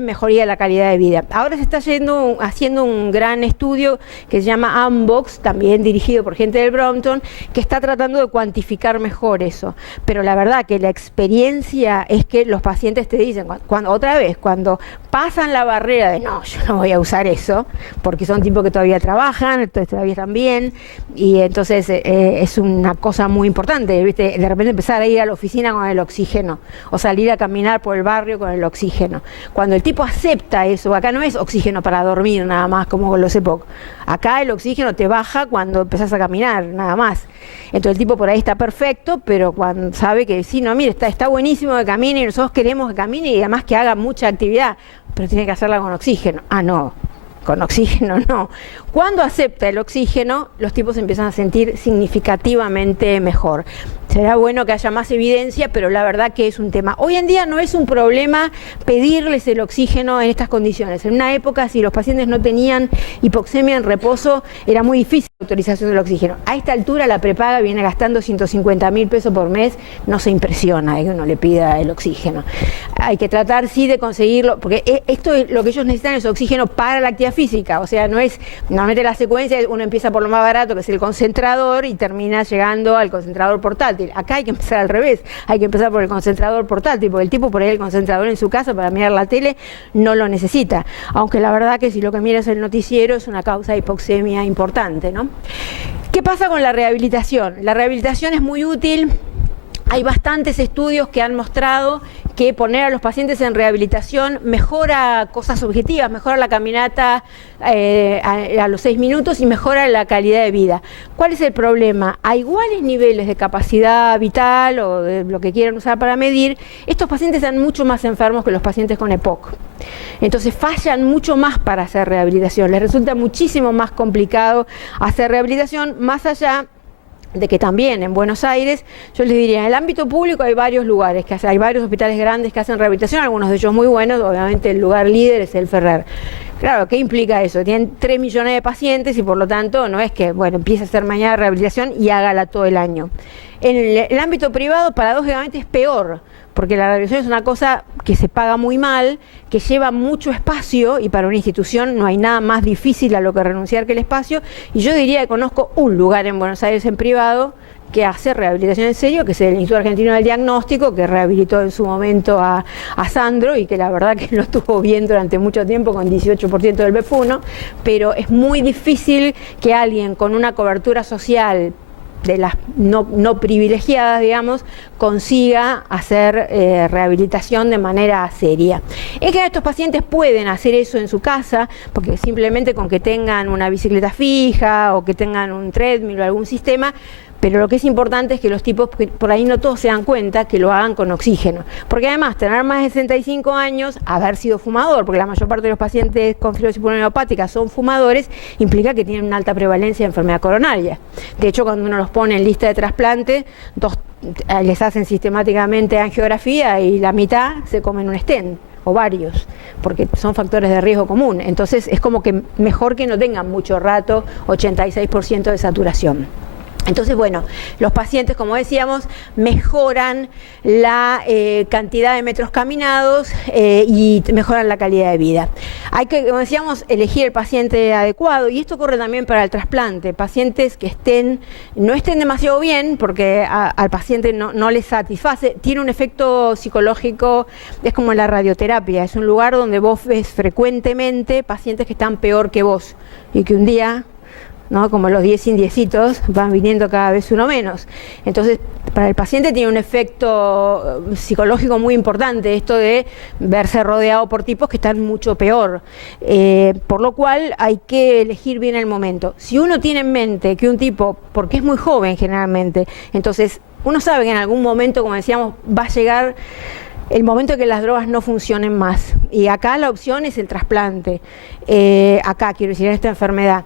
mejoría de la calidad de vida. Ahora se está haciendo un gran estudio que se llama AMBOX, también dirigido por gente del Brompton, que está tratando de cuantificar mejor eso. Pero la verdad que la experiencia es que los pacientes te dicen, cuando pasan la barrera de no, yo no voy a usar eso, porque son tipos que todavía trabajan, entonces todavía están bien, y entonces es una cosa muy importante, ¿viste? De repente empezar a ir a la oficina con el oxígeno, o salir a caminar por el barrio con el oxígeno. Cuando el tipo acepta eso, acá no es oxígeno para dormir nada más, como con los EPOC. Acá el oxígeno te baja cuando empezás a caminar, nada más. Entonces el tipo por ahí está perfecto, pero cuando sabe que sí, no, mire, está buenísimo que camine, y nosotros queremos que camine y además que haga mucha actividad, pero tiene que hacerla con oxígeno. Ah, no. Con oxígeno no. Cuando acepta el oxígeno, los tipos empiezan a sentir significativamente mejor. Será bueno que haya más evidencia, pero la verdad que es un tema. Hoy en día no es un problema pedirles el oxígeno en estas condiciones. En una época, si los pacientes no tenían hipoxemia en reposo, era muy difícil la autorización del oxígeno. A esta altura la prepaga viene gastando 150.000 pesos por mes, no se impresiona que uno le pida el oxígeno. Hay que tratar sí de conseguirlo, porque esto es lo que ellos necesitan, es oxígeno para la actividad física. O sea, no es, normalmente la secuencia, uno empieza por lo más barato, que es el concentrador, y termina llegando al concentrador portátil. Acá hay que empezar al revés, hay que empezar por el concentrador portátil, porque el tipo por ahí el concentrador en su casa para mirar la tele no lo necesita, aunque la verdad que si lo que mira es el noticiero es una causa de hipoxemia importante, ¿no? ¿Qué pasa con la rehabilitación? La rehabilitación es muy útil. Hay bastantes estudios que han mostrado que poner a los pacientes en rehabilitación mejora cosas objetivas, mejora la caminata a los 6 minutos y mejora la calidad de vida. ¿Cuál es el problema? A iguales niveles de capacidad vital o de lo que quieran usar para medir, estos pacientes están mucho más enfermos que los pacientes con EPOC. Entonces fallan mucho más para hacer rehabilitación. Les resulta muchísimo más complicado hacer rehabilitación, más allá de que también en Buenos Aires, yo les diría, en el ámbito público hay varios lugares, hay varios hospitales grandes que hacen rehabilitación, algunos de ellos muy buenos, obviamente el lugar líder es el Ferrer. Claro, ¿qué implica eso? Tienen 3 millones de pacientes y por lo tanto no es que, bueno, empiece a hacer mañana rehabilitación y hágala todo el año. En el ámbito privado, paradójicamente, es peor, porque la rehabilitación es una cosa que se paga muy mal, que lleva mucho espacio, y para una institución no hay nada más difícil a lo que renunciar que el espacio, y yo diría que conozco un lugar en Buenos Aires en privado que hace rehabilitación en serio, que es el Instituto Argentino del Diagnóstico, que rehabilitó en su momento a Sandro, y que la verdad que lo estuvo bien durante mucho tiempo con 18% del BEF1, pero es muy difícil que alguien con una cobertura social de las no privilegiadas, digamos, consiga hacer rehabilitación de manera seria. Es que estos pacientes pueden hacer eso en su casa, porque simplemente con que tengan una bicicleta fija o que tengan un treadmill o algún sistema, pero lo que es importante es que los tipos, por ahí no todos se dan cuenta, que lo hagan con oxígeno. Porque además, tener más de 65 años, haber sido fumador, porque la mayor parte de los pacientes con fibrosis pulmonar hepática son fumadores, implica que tienen una alta prevalencia de enfermedad coronaria. De hecho, cuando uno los pone en lista de trasplante, les hacen sistemáticamente angiografía y la mitad se comen un stent, o varios, porque son factores de riesgo común. Entonces, es como que mejor que no tengan mucho rato, 86% de saturación. Entonces, bueno, los pacientes, como decíamos, mejoran la cantidad de metros caminados y mejoran la calidad de vida. Hay que, como decíamos, elegir el paciente adecuado, y esto ocurre también para el trasplante. Pacientes que no estén demasiado bien, porque al paciente no les satisface, tiene un efecto psicológico, es como la radioterapia, es un lugar donde vos ves frecuentemente pacientes que están peor que vos, y que un día, ¿no?, como los 10 indiecitos, van viniendo cada vez uno menos. Entonces, para el paciente tiene un efecto psicológico muy importante esto de verse rodeado por tipos que están mucho peor. Por lo cual hay que elegir bien el momento. Si uno tiene en mente que un tipo, porque es muy joven generalmente, entonces uno sabe que en algún momento, como decíamos, va a llegar el momento en que las drogas no funcionen más. Y acá la opción es el trasplante. Acá, quiero decir, en esta enfermedad.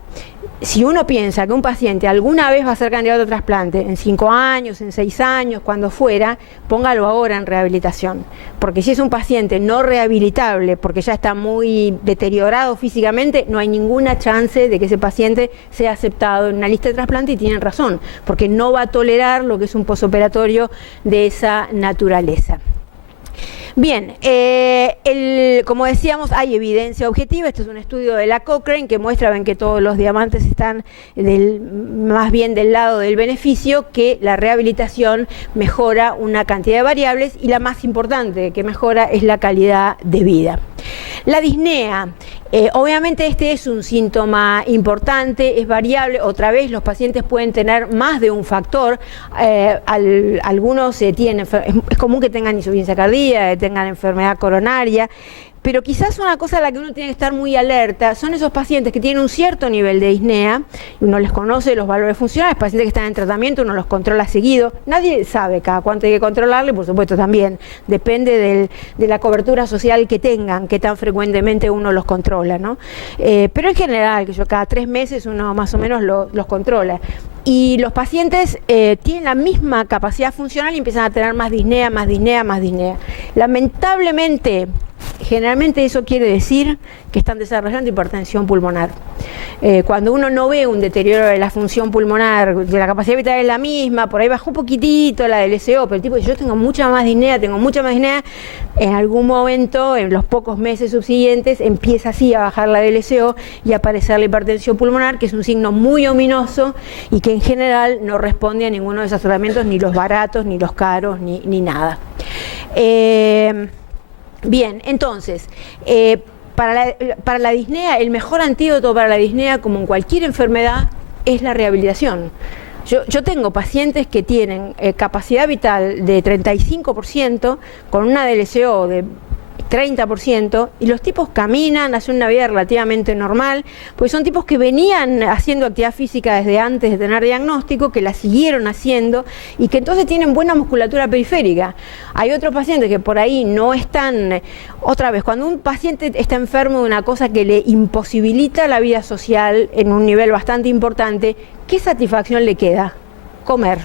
si uno piensa que un paciente alguna vez va a ser candidato a trasplante, en 5 años, en 6 años, cuando fuera, póngalo ahora en rehabilitación. Porque si es un paciente no rehabilitable, porque ya está muy deteriorado físicamente, no hay ninguna chance de que ese paciente sea aceptado en una lista de trasplante, y tienen razón, porque no va a tolerar lo que es un posoperatorio de esa naturaleza. Bien, como decíamos, hay evidencia objetiva. Este es un estudio de la Cochrane que muestra, ven que todos los diamantes están más bien del lado del beneficio, que la rehabilitación mejora una cantidad de variables, y la más importante que mejora es la calidad de vida. La disnea, obviamente este es un síntoma importante, es variable. Otra vez, los pacientes pueden tener más de un factor. Algunos tienen, es común que tengan insuficiencia cardíaca, que tengan enfermedad coronaria, pero quizás una cosa a la que uno tiene que estar muy alerta son esos pacientes que tienen un cierto nivel de disnea, uno les conoce los valores funcionales, pacientes que están en tratamiento, uno los controla seguido, nadie sabe cada cuánto hay que controlarle, por supuesto también depende de la cobertura social que tengan, que tan frecuentemente uno los controla, ¿no? Pero en general, que yo cada 3 meses uno más o menos los controla. Y los pacientes tienen la misma capacidad funcional y empiezan a tener más disnea, más disnea, más disnea. Lamentablemente, generalmente eso quiere decir que están desarrollando hipertensión pulmonar. Cuando uno no ve un deterioro de la función pulmonar, de la capacidad vital es la misma, por ahí bajó un poquitito la del SO, pero el tipo dice, yo tengo mucha más disnea, en algún momento, en los pocos meses subsiguientes, empieza así a bajar la del SO y a aparecer la hipertensión pulmonar, que es un signo muy ominoso y que en general no responde a ninguno de esos tratamientos, ni los baratos, ni los caros, ni nada. Bien, entonces, para la disnea, el mejor antídoto para la disnea, como en cualquier enfermedad, es la rehabilitación. Yo tengo pacientes que tienen capacidad vital de 35%, con una DLCO de 30%, y los tipos caminan, hacen una vida relativamente normal, porque son tipos que venían haciendo actividad física desde antes de tener diagnóstico, que la siguieron haciendo y que entonces tienen buena musculatura periférica. Hay otros pacientes que por ahí no están. Otra vez, cuando un paciente está enfermo de una cosa que le imposibilita la vida social en un nivel bastante importante, ¿qué satisfacción le queda? Comer,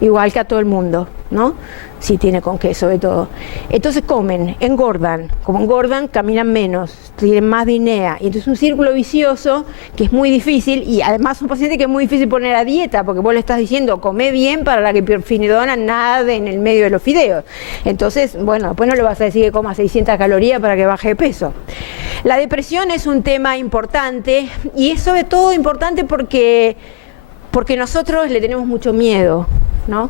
igual que a todo el mundo, ¿no? Si tiene con qué, sobre todo. Entonces comen, engordan. Como engordan, caminan menos, tienen más disnea. Y entonces es un círculo vicioso que es muy difícil, y además un paciente que es muy difícil poner a dieta, porque vos le estás diciendo, come bien para la pirfenidona, nada en el medio de los fideos. Entonces, bueno, después no le vas a decir que coma 600 calorías para que baje de peso. La depresión es un tema importante, y es sobre todo importante porque nosotros le tenemos mucho miedo, ¿no?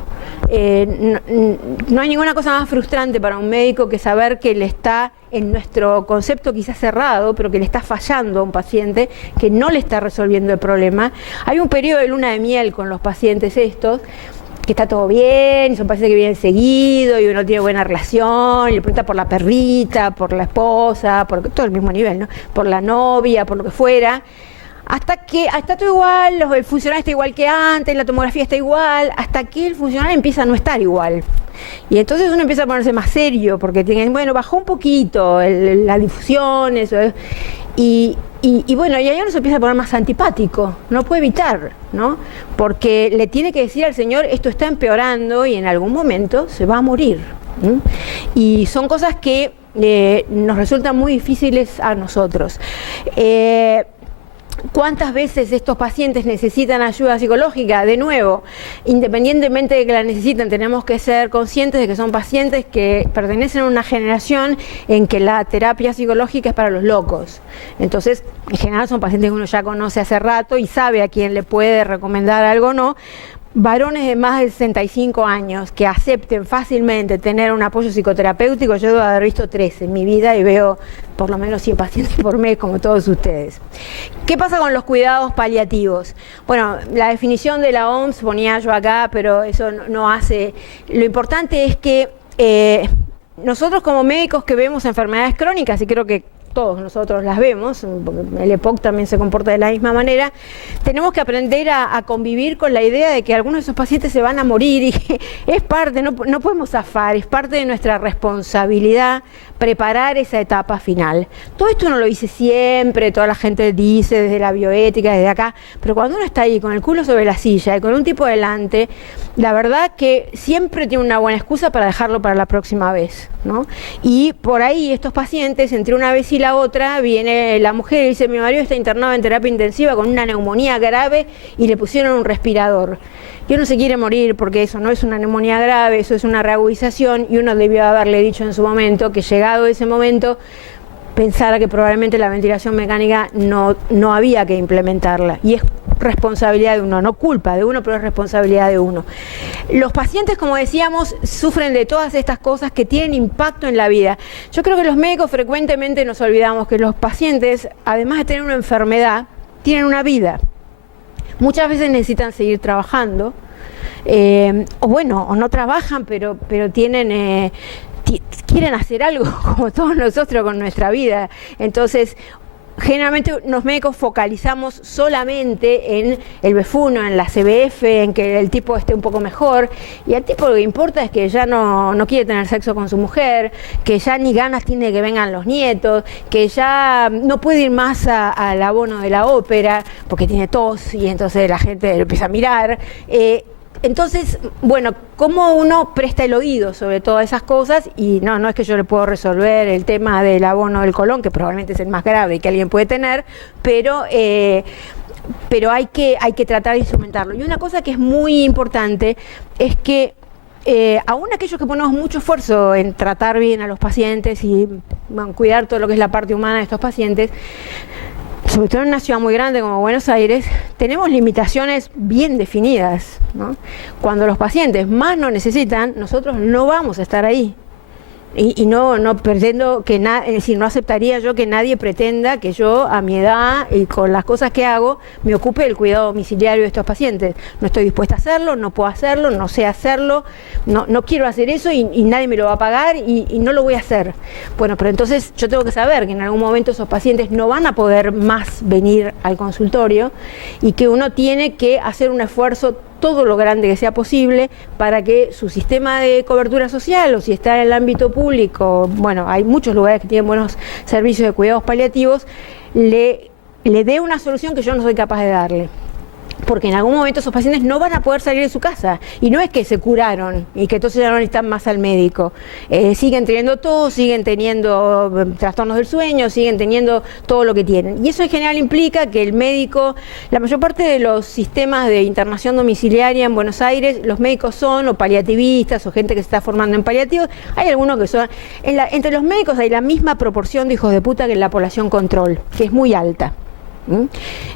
No hay ninguna cosa más frustrante para un médico que saber que le está, en nuestro concepto quizás cerrado, pero que le está fallando a un paciente, que no le está resolviendo el problema. Hay un periodo de luna de miel con los pacientes estos, que está todo bien, son pacientes que vienen seguido y uno tiene buena relación, y le pregunta por la perrita, por la esposa, por todo el mismo nivel, ¿no? Por la novia, por lo que fuera. Hasta que está todo igual, el funcional está igual que antes, la tomografía está igual, hasta que el funcional empieza a no estar igual. Y entonces uno empieza a ponerse más serio, porque bueno, bajó un poquito la difusión, eso, y bueno, y ahí uno se empieza a poner más antipático, no puede evitar, ¿no? Porque le tiene que decir al señor, esto está empeorando y en algún momento se va a morir. Y son cosas que nos resultan muy difíciles a nosotros. ¿Cuántas veces estos pacientes necesitan ayuda psicológica? De nuevo, independientemente de que la necesiten, tenemos que ser conscientes de que son pacientes que pertenecen a una generación en que la terapia psicológica es para los locos. Entonces, en general son pacientes que uno ya conoce hace rato y sabe a quién le puede recomendar algo o no. Varones de más de 65 años que acepten fácilmente tener un apoyo psicoterapéutico, yo debo haber visto 3 en mi vida y veo por lo menos 100 pacientes por mes, como todos ustedes. ¿Qué pasa con los cuidados paliativos? Bueno, la definición de la OMS ponía yo acá, pero eso no hace. Lo importante es que nosotros como médicos que vemos enfermedades crónicas, y creo que todos nosotros las vemos, porque el EPOC también se comporta de la misma manera, tenemos que aprender a convivir con la idea de que algunos de esos pacientes se van a morir y que es parte, no podemos zafar, es parte de nuestra responsabilidad preparar esa etapa final. Todo esto no lo dice siempre, toda la gente dice desde la bioética, desde acá, pero cuando uno está ahí con el culo sobre la silla y con un tipo delante, la verdad que siempre tiene una buena excusa para dejarlo para la próxima vez, ¿no? Y por ahí estos pacientes, entre una vez y la otra, viene la mujer y dice: mi marido está internado en terapia intensiva con una neumonía grave y le pusieron un respirador. Y uno se quiere morir porque eso no es una neumonía grave, eso es una reagudización, y uno debió haberle dicho en su momento que, llegado ese momento, pensara que probablemente la ventilación mecánica no había que implementarla. Y es responsabilidad de uno, no culpa de uno, pero es responsabilidad de uno. Los pacientes, como decíamos, sufren de todas estas cosas que tienen impacto en la vida. Yo creo que los médicos frecuentemente nos olvidamos que los pacientes, además de tener una enfermedad, tienen una vida. Muchas veces necesitan seguir trabajando, o no trabajan, pero tienen... quieren hacer algo, como todos nosotros, con nuestra vida. Entonces, generalmente los médicos focalizamos solamente en el befuno, en la CBF, en que el tipo esté un poco mejor, y al tipo lo que importa es que ya no quiere tener sexo con su mujer, que ya ni ganas tiene que vengan los nietos, que ya no puede ir más al abono de la ópera porque tiene tos y entonces la gente lo empieza a mirar. Entonces, bueno, ¿cómo uno presta el oído sobre todas esas cosas? Y no es que yo le puedo resolver el tema del abono del colon, que probablemente es el más grave que alguien puede tener, pero hay que tratar de instrumentarlo. Y una cosa que es muy importante es que aún aquellos que ponemos mucho esfuerzo en tratar bien a los pacientes y cuidar todo lo que es la parte humana de estos pacientes, sobre todo en una ciudad muy grande como Buenos Aires, tenemos limitaciones bien definidas, ¿no? Cuando los pacientes más nos necesitan, nosotros no vamos a estar ahí. Y no pretendo que es decir, no aceptaría yo que nadie pretenda que yo, a mi edad y con las cosas que hago, me ocupe del cuidado domiciliario de estos pacientes. No estoy dispuesta a hacerlo, no puedo hacerlo, no sé hacerlo, no quiero hacer eso y nadie me lo va a pagar y no lo voy a hacer. Bueno, pero entonces yo tengo que saber que en algún momento esos pacientes no van a poder más venir al consultorio y que uno tiene que hacer un esfuerzo todo lo grande que sea posible para que su sistema de cobertura social, o si está en el ámbito público, bueno, hay muchos lugares que tienen buenos servicios de cuidados paliativos, le dé una solución que yo no soy capaz de darle. Porque en algún momento esos pacientes no van a poder salir de su casa, y no es que se curaron y que entonces ya no necesitan más al médico, siguen teniendo tos, siguen teniendo trastornos del sueño, siguen teniendo todo lo que tienen, y eso en general implica que el médico, la mayor parte de los sistemas de internación domiciliaria en Buenos Aires, los médicos son o paliativistas o gente que se está formando en paliativos. Hay algunos que son, entre los médicos hay la misma proporción de hijos de puta que en la población control, que es muy alta.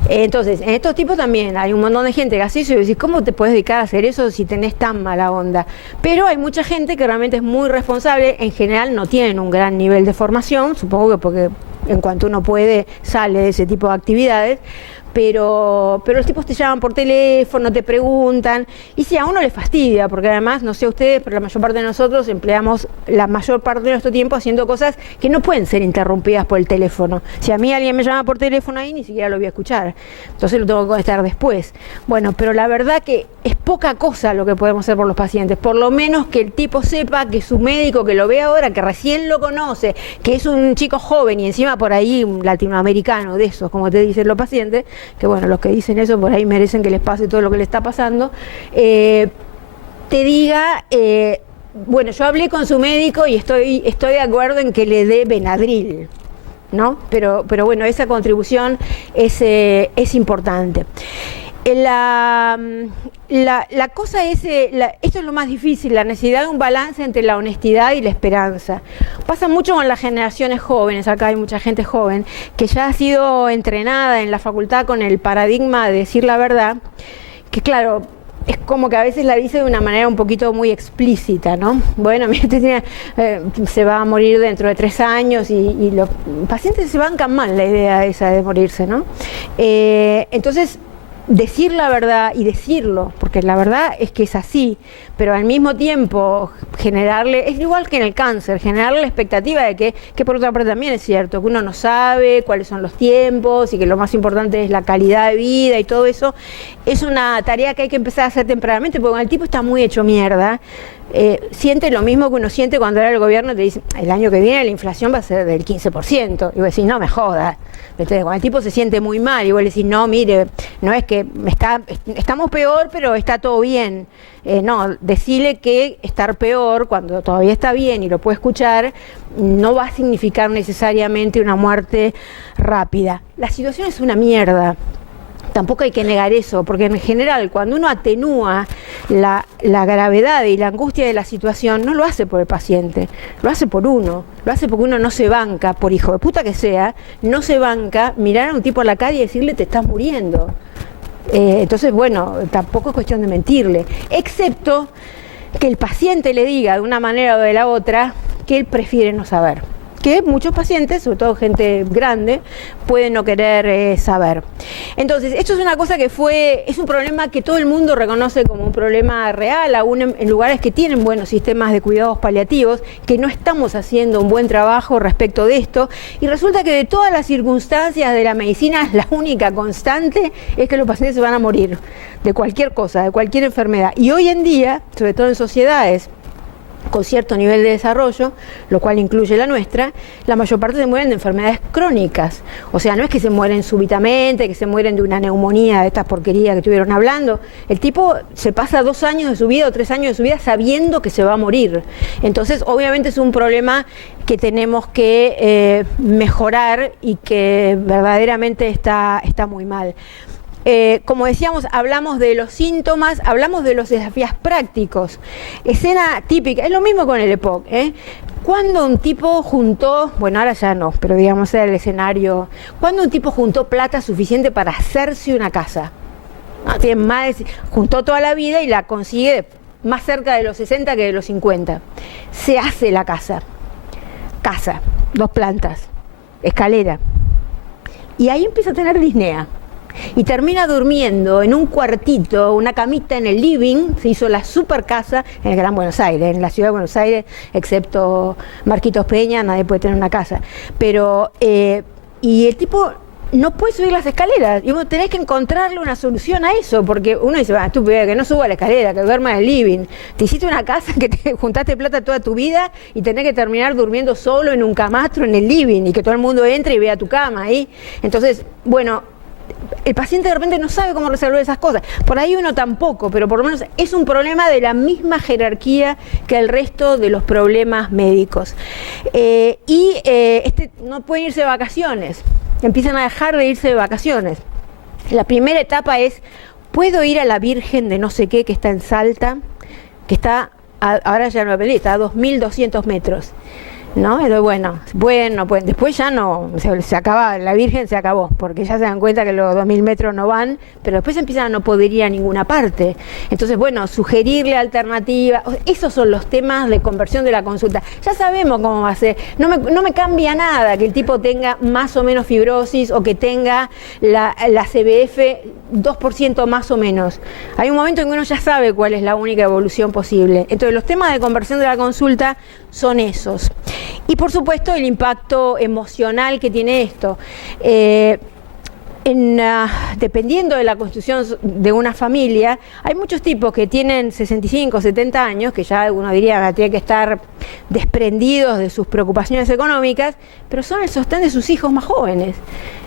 Entonces, en estos tipos también hay un montón de gente que hace eso y decís: ¿cómo te puedes dedicar a hacer eso si tenés tan mala onda? Pero hay mucha gente que realmente es muy responsable, en general no tienen un gran nivel de formación, supongo que porque en cuanto uno puede sale de ese tipo de actividades, pero los tipos te llaman por teléfono, te preguntan, y si a uno le fastidia, porque además, no sé ustedes, pero la mayor parte de nosotros empleamos la mayor parte de nuestro tiempo haciendo cosas que no pueden ser interrumpidas por el teléfono. Si a mí alguien me llama por teléfono ahí, ni siquiera lo voy a escuchar, entonces lo tengo que contestar después. Bueno, pero la verdad que es poca cosa lo que podemos hacer por los pacientes, por lo menos que el tipo sepa que su médico, que lo ve ahora, que recién lo conoce, que es un chico joven y encima por ahí un latinoamericano de esos, como te dicen los pacientes, que bueno, los que dicen eso por ahí merecen que les pase todo lo que les está pasando, te diga, bueno, yo hablé con su médico y estoy de acuerdo en que le dé Benadryl, ¿no? Pero bueno, esa contribución es importante. La cosa es, esto es lo más difícil, la necesidad de un balance entre la honestidad y la esperanza. Pasa mucho con las generaciones jóvenes, acá hay mucha gente joven, que ya ha sido entrenada en la facultad con el paradigma de decir la verdad, que claro, es como que a veces la dice de una manera un poquito muy explícita, ¿no? Bueno, mira, se va a morir dentro de 3 años y los pacientes se bancan mal la idea esa de morirse, ¿no? Entonces, decir la verdad y decirlo, porque la verdad es que es así, pero al mismo tiempo generarle, es igual que en el cáncer, generarle la expectativa de que por otra parte también es cierto, que uno no sabe cuáles son los tiempos y que lo más importante es la calidad de vida y todo eso, es una tarea que hay que empezar a hacer tempranamente, porque cuando el tipo está muy hecho mierda, siente lo mismo que uno siente cuando era el gobierno y te dice, el año que viene la inflación va a ser del 15%, y vos decís, no me jodas. Entonces, cuando el tipo se siente muy mal y vos le decís, no, mire, no es que estamos peor, pero está todo bien. No, decirle que estar peor cuando todavía está bien y lo puede escuchar, no va a significar necesariamente una muerte rápida. La situación es una mierda. Tampoco hay que negar eso, porque en general cuando uno atenúa la gravedad y la angustia de la situación, no lo hace por el paciente, lo hace por uno, lo hace porque uno no se banca, por hijo de puta que sea, no se banca mirar a un tipo a la calle y decirle te estás muriendo. Entonces, bueno, tampoco es cuestión de mentirle, excepto que el paciente le diga de una manera o de la otra que él prefiere no saber. Que muchos pacientes, sobre todo gente grande, pueden no querer saber. Entonces, esto es una cosa que es un problema que todo el mundo reconoce como un problema real, aún en lugares que tienen buenos sistemas de cuidados paliativos, que no estamos haciendo un buen trabajo respecto de esto, y resulta que de todas las circunstancias de la medicina, la única constante es que los pacientes se van a morir de cualquier cosa, de cualquier enfermedad. Y hoy en día, sobre todo en sociedades con cierto nivel de desarrollo, lo cual incluye la nuestra, la mayor parte se mueren de enfermedades crónicas. O sea, no es que se mueren súbitamente, que se mueren de una neumonía, de estas porquerías que estuvieron hablando. El tipo se pasa 2 años de su vida o 3 años de su vida sabiendo que se va a morir. Entonces, obviamente es un problema que tenemos que mejorar y que verdaderamente está muy mal. Como decíamos, hablamos de los síntomas, hablamos de los desafíos prácticos. Escena típica, es lo mismo con el EPOC. Cuando un tipo juntó, bueno, ahora ya no, pero digamos era el escenario, cuando un tipo juntó plata suficiente para hacerse una casa, no, tiene juntó toda la vida y la consigue más cerca de los 60 que de los 50. Se hace la casa, 2 plantas, escalera, y ahí empieza a tener disnea. Y termina durmiendo en un cuartito, una camita en el living. Se hizo la super casa en el Gran Buenos Aires, en la ciudad de Buenos Aires, excepto Marquitos Peña, nadie puede tener una casa. Pero, y el tipo no puede subir las escaleras, y vos tenés que encontrarle una solución a eso, porque uno dice, estúpido, que no suba la escalera, que duerma en el living. Te hiciste una casa que te juntaste plata toda tu vida y tenés que terminar durmiendo solo en un camastro en el living, y que todo el mundo entre y vea tu cama ahí. Entonces, bueno, el paciente de repente no sabe cómo resolver esas cosas. Por ahí uno tampoco, pero por lo menos es un problema de la misma jerarquía que el resto de los problemas médicos. No pueden irse de vacaciones, empiezan a dejar de irse de vacaciones. La primera etapa es, ¿puedo ir a la Virgen de no sé qué que está en Salta? Que está, ahora ya no lo aprendí, está a 2.200 metros. ¿No? Pero bueno, pueden, después ya no, se acaba, la Virgen se acabó, porque ya se dan cuenta que los 2.000 metros no van, pero después empiezan a no poder ir a ninguna parte. Entonces, bueno, sugerirle alternativas, esos son los temas de conversión de la consulta. Ya sabemos cómo va a ser, no me cambia nada que el tipo tenga más o menos fibrosis o que tenga la CBF 2% más o menos. Hay un momento en que uno ya sabe cuál es la única evolución posible. Entonces, los temas de conversión de la consulta son esos. Y por supuesto el impacto emocional que tiene esto. Dependiendo de la constitución de una familia, hay muchos tipos que tienen 65, 70 años, que ya uno diría que tienen que estar desprendidos de sus preocupaciones económicas, pero son el sostén de sus hijos más jóvenes.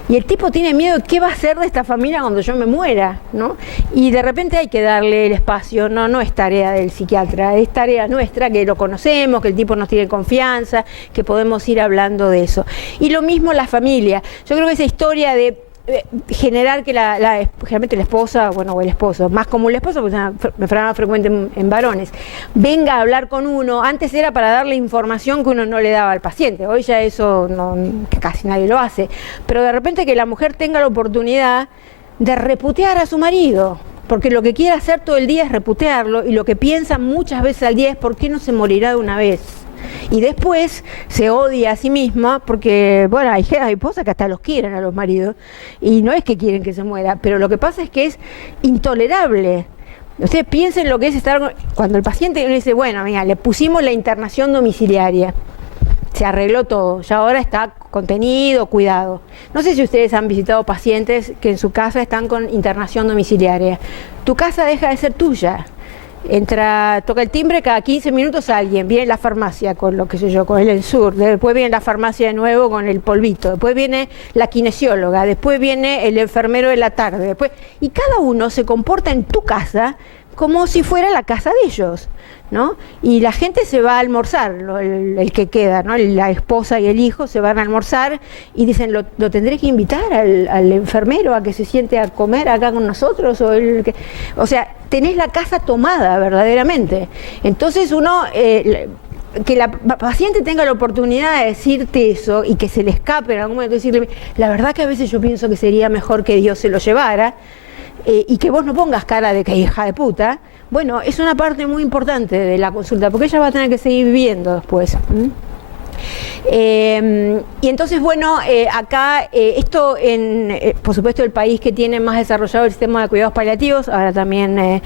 Y el tipo tiene miedo de qué va a hacer de esta familia cuando yo me muera, ¿no? Y de repente hay que darle el espacio, no es tarea del psiquiatra, es tarea nuestra, que lo conocemos, que el tipo nos tiene confianza, que podemos ir hablando de eso. Y lo mismo la familia. Yo creo que esa historia de generar que generalmente la esposa, bueno, o el esposo, más común el esposo, porque es una enfermedad frecuente en varones, venga a hablar con uno. Antes era para darle información que uno no le daba al paciente, hoy ya eso casi nadie lo hace, pero de repente que la mujer tenga la oportunidad de reputear a su marido, porque lo que quiere hacer todo el día es reputearlo, y lo que piensa muchas veces al día es ¿por qué no se morirá de una vez? Y después se odia a sí misma porque, bueno, hay esposas que hasta los quieren a los maridos y no es que quieren que se muera, pero lo que pasa es que es intolerable. Ustedes piensen lo que es estar... Cuando el paciente dice, bueno, mira, le pusimos la internación domiciliaria, se arregló todo, ya ahora está contenido, cuidado. No sé si ustedes han visitado pacientes que en su casa están con internación domiciliaria. Tu casa deja de ser tuya. Entra, toca el timbre, cada 15 minutos alguien, viene la farmacia con lo que sé yo, con el Ensur, después viene la farmacia de nuevo con el polvito, después viene la kinesióloga, después viene el enfermero de la tarde, después, y cada uno se comporta en tu casa como si fuera la casa de ellos, ¿no? Y la gente se va a almorzar, el que queda, ¿no? La esposa y el hijo se van a almorzar y dicen, ¿lo tendré que invitar al enfermero a que se siente a comer acá con nosotros? O sea, tenés la casa tomada verdaderamente. Entonces uno... que la paciente tenga la oportunidad de decirte eso y que se le escape en algún momento, decirle, la verdad que a veces yo pienso que sería mejor que Dios se lo llevara, y que vos no pongas cara de que hija de puta, bueno, es una parte muy importante de la consulta, porque ella va a tener que seguir viviendo después. Y entonces, bueno, acá, esto por supuesto, el país que tiene más desarrollado el sistema de cuidados paliativos, ahora también...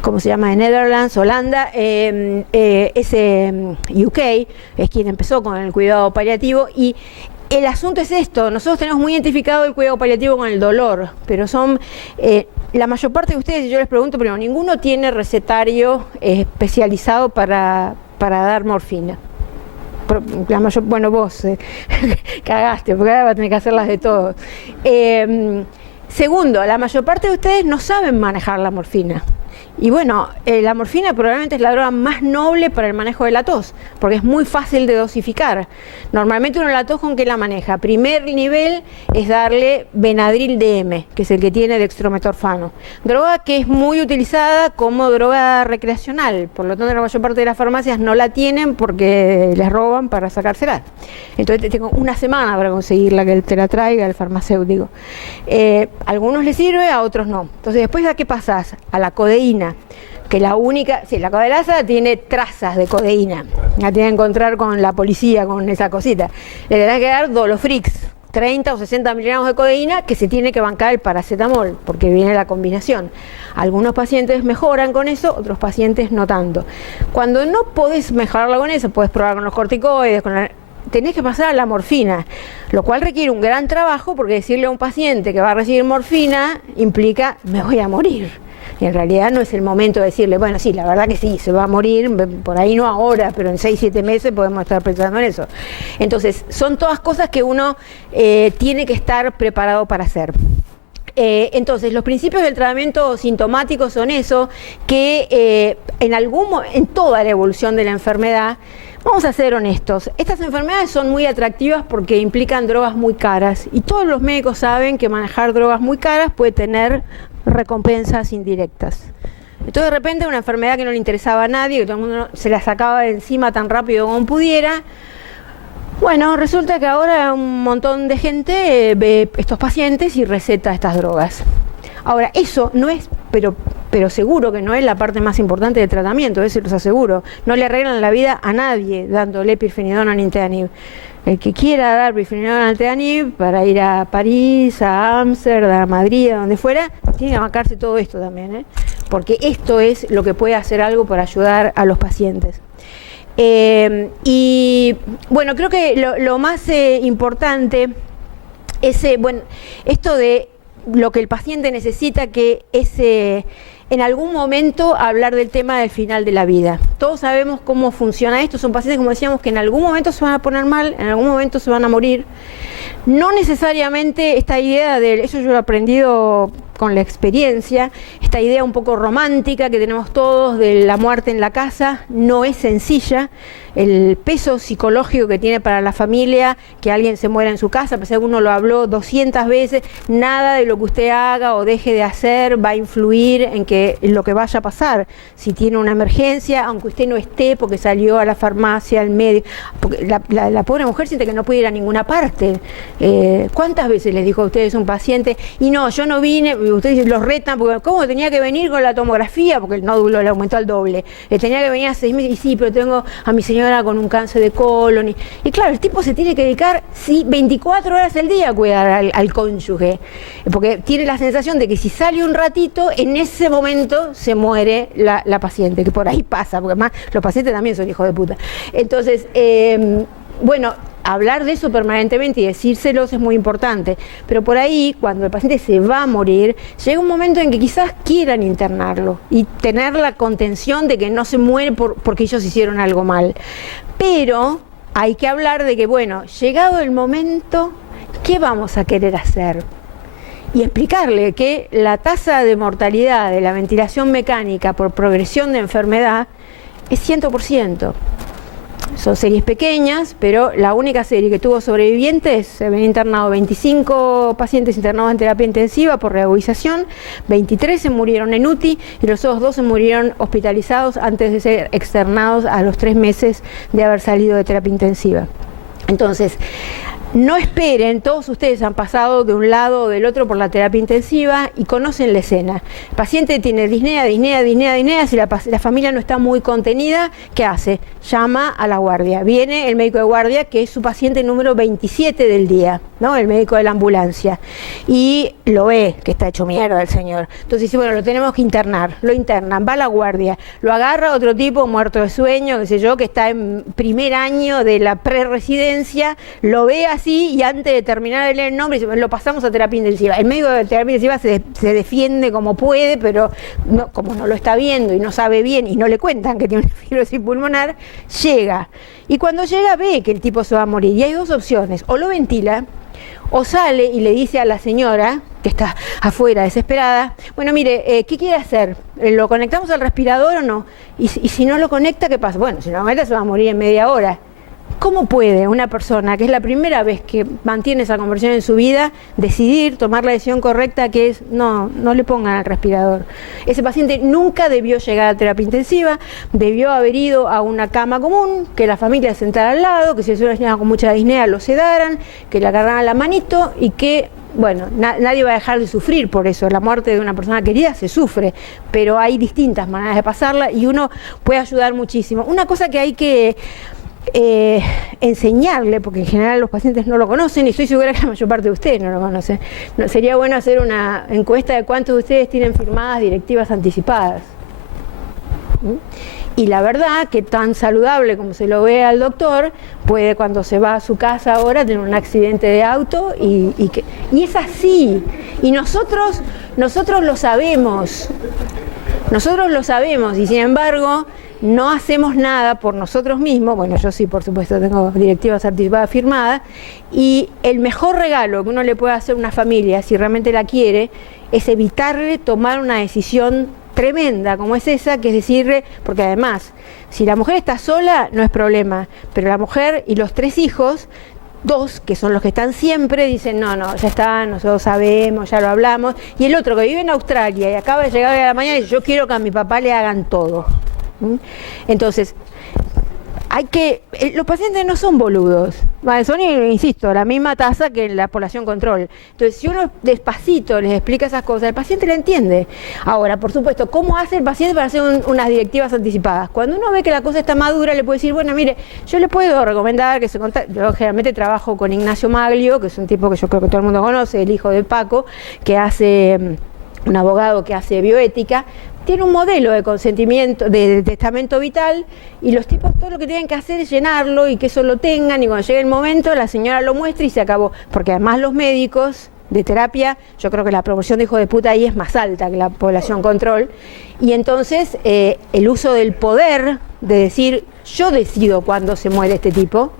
¿cómo se llama? De Netherlands, Holanda, UK, es quien empezó con el cuidado paliativo, y el asunto es esto, nosotros tenemos muy identificado el cuidado paliativo con el dolor, pero son, la mayor parte de ustedes, y yo les pregunto, pero ninguno tiene recetario especializado para dar morfina. La mayor, bueno, vos cagaste, porque ahora va a tener que hacerlas de todo. Segundo, la mayor parte de ustedes no saben manejar la morfina. Y bueno, la morfina probablemente es la droga más noble para el manejo de la tos, porque es muy fácil de dosificar. Normalmente uno la tos, ¿con qué la maneja? Primer nivel es darle Benadryl DM, que es el que tiene dextrometorfano. Droga que es muy utilizada como droga recreacional, por lo tanto la mayor parte de las farmacias no la tienen porque les roban para sacársela. Entonces tengo una semana para conseguirla, que te la traiga el farmacéutico. A algunos les sirve, a otros no. Entonces después, ¿a qué pasás? A la codeína, que la única, sí, la codelasa tiene trazas de codeína, la tiene que encontrar con la policía, con esa cosita. Le tendrá que dar Dolofrix, 30 o 60 miligramos de codeína, que se tiene que bancar el paracetamol, porque viene la combinación. Algunos pacientes mejoran con eso, otros pacientes no tanto. Cuando no podés mejorarla con eso, podés probar con los corticoides, tenés que pasar a la morfina, lo cual requiere un gran trabajo, porque decirle a un paciente que va a recibir morfina implica, me voy a morir. Y en realidad no es el momento de decirle, bueno, sí, la verdad que sí, se va a morir, por ahí no ahora, pero en 6-7 meses podemos estar pensando en eso. Entonces, son todas cosas que uno tiene que estar preparado para hacer. Entonces, los principios del tratamiento sintomático son eso, que en toda la evolución de la enfermedad, vamos a ser honestos, estas enfermedades son muy atractivas porque implican drogas muy caras, y todos los médicos saben que manejar drogas muy caras puede tener recompensas indirectas. Entonces, de repente, una enfermedad que no le interesaba a nadie, que todo el mundo se la sacaba de encima tan rápido como pudiera, bueno, resulta que ahora un montón de gente ve estos pacientes y receta estas drogas. Ahora, eso no es, pero seguro que no es la parte más importante del tratamiento, eso los aseguro. No le arreglan la vida a nadie dándole pirfenidona nintedanib. El que quiera dar pirfenidona nintedanib para ir a París, a Ámsterdam, a Madrid, a donde fuera, tiene que bancarse todo esto también, porque esto es lo que puede hacer algo para ayudar a los pacientes. Y bueno, creo que lo más importante es esto de lo que el paciente necesita, que es en algún momento hablar del tema del final de la vida. Todos sabemos cómo funciona esto, son pacientes, como decíamos, que en algún momento se van a poner mal, en algún momento se van a morir. No necesariamente esta idea eso yo lo he aprendido con la experiencia, esta idea un poco romántica que tenemos todos de la muerte en la casa, no es sencilla. El peso psicológico que tiene para la familia que alguien se muera en su casa, a pesar de que uno lo habló 200 veces, nada de lo que usted haga o deje de hacer va a influir en lo que vaya a pasar. Si tiene una emergencia, aunque usted no esté porque salió a la farmacia, al médico, porque la pobre mujer siente que no puede ir a ninguna parte. ¿Cuántas veces les dijo a ustedes un paciente, y no, yo no vine, ustedes los retan, porque ¿cómo tenía que venir con la tomografía? Porque el nódulo le aumentó al doble. Tenía que venir a 6 meses, y sí, pero tengo a mi señora con un cáncer de colon. Y claro, el tipo se tiene que dedicar 24 horas al día a cuidar al cónyuge, porque tiene la sensación de que si sale un ratito, en ese momento se muere la paciente, que por ahí pasa, porque además los pacientes también son hijos de puta. Entonces, bueno, hablar de eso permanentemente y decírselos es muy importante, pero por ahí, cuando el paciente se va a morir, llega un momento en que quizás quieran internarlo y tener la contención de que no se muere porque ellos hicieron algo mal. Pero hay que hablar de que, bueno, llegado el momento, ¿qué vamos a querer hacer? Y explicarle que la tasa de mortalidad de la ventilación mecánica por progresión de enfermedad es 100%. Son series pequeñas, pero la única serie que tuvo sobrevivientes, se habían internado 25 pacientes internados en terapia intensiva por reagudización, 23 se murieron en UTI y los otros 2 se murieron hospitalizados antes de ser externados a los 3 meses de haber salido de terapia intensiva. Entonces, no esperen, todos ustedes han pasado de un lado o del otro por la terapia intensiva y conocen la escena. El paciente tiene disnea, si la familia no está muy contenida, ¿qué hace? Llama a la guardia. Viene el médico de guardia, que es su paciente número 27 del día, ¿no? El médico de la ambulancia. Y lo ve, que está hecho mierda el señor. Entonces dice, bueno, lo tenemos que internar. Lo internan, va a la guardia. Lo agarra otro tipo muerto de sueño, qué sé yo, que está en primer año de la preresidencia, lo ve así y antes de terminar de leer el nombre lo pasamos a terapia intensiva. El médico de terapia intensiva se defiende como puede, pero no, como no lo está viendo y no sabe bien y no le cuentan que tiene una fibrosis pulmonar, llega. Y cuando llega ve que el tipo se va a morir. Y hay 2 opciones, o lo ventila, o sale y le dice a la señora, que está afuera desesperada, bueno, mire, ¿qué quiere hacer? ¿Lo conectamos al respirador o no? Y si no lo conecta, ¿qué pasa? Bueno, si no lo conecta se va a morir en media hora. ¿Cómo puede una persona que es la primera vez que mantiene esa conversión en su vida decidir tomar la decisión correcta, que es no le pongan al respirador? Ese paciente nunca debió llegar a terapia intensiva, debió haber ido a una cama común, que la familia se sentara al lado, que si es una señora con mucha disnea lo sedaran, que le agarraran la manito y que, bueno, nadie va a dejar de sufrir por eso. La muerte de una persona querida se sufre, pero hay distintas maneras de pasarla y uno puede ayudar muchísimo. Una cosa que hay que enseñarle, porque en general los pacientes no lo conocen y estoy segura que la mayor parte de ustedes no lo conocen. Sería bueno hacer una encuesta de cuántos de ustedes tienen firmadas directivas anticipadas. Y la verdad que tan saludable como se lo ve al doctor, puede cuando se va a su casa ahora tener un accidente de auto y es así. Y nosotros lo sabemos. Nosotros lo sabemos y sin embargo no hacemos nada por nosotros mismos. Bueno, yo sí, por supuesto, tengo directivas anticipadas firmadas, y el mejor regalo que uno le puede hacer a una familia, si realmente la quiere, es evitarle tomar una decisión tremenda como es esa, que es decirle, porque además, si la mujer está sola, no es problema, pero la mujer y los 3 hijos, 2, que son los que están siempre, dicen, no, ya está, nosotros sabemos, ya lo hablamos, y el otro que vive en Australia y acaba de llegar a la mañana y dice, yo quiero que a mi papá le hagan todo. Entonces, los pacientes no son boludos, son, insisto, la misma tasa que en la población control. Entonces, si uno despacito les explica esas cosas, el paciente la entiende. Ahora, por supuesto, ¿cómo hace el paciente para hacer unas directivas anticipadas? Cuando uno ve que la cosa está madura, le puede decir, bueno, mire, yo le puedo recomendar que yo generalmente trabajo con Ignacio Maglio, que es un tipo que yo creo que todo el mundo conoce, el hijo de Paco, que hace, un abogado que hace bioética. Tiene un modelo de consentimiento, de testamento vital, y los tipos todo lo que tienen que hacer es llenarlo y que eso lo tengan, y cuando llegue el momento la señora lo muestra y se acabó. Porque además los médicos de terapia, yo creo que la proporción de hijos de puta ahí es más alta que la población control, y entonces el uso del poder de decir, yo decido cuándo se muere este tipo,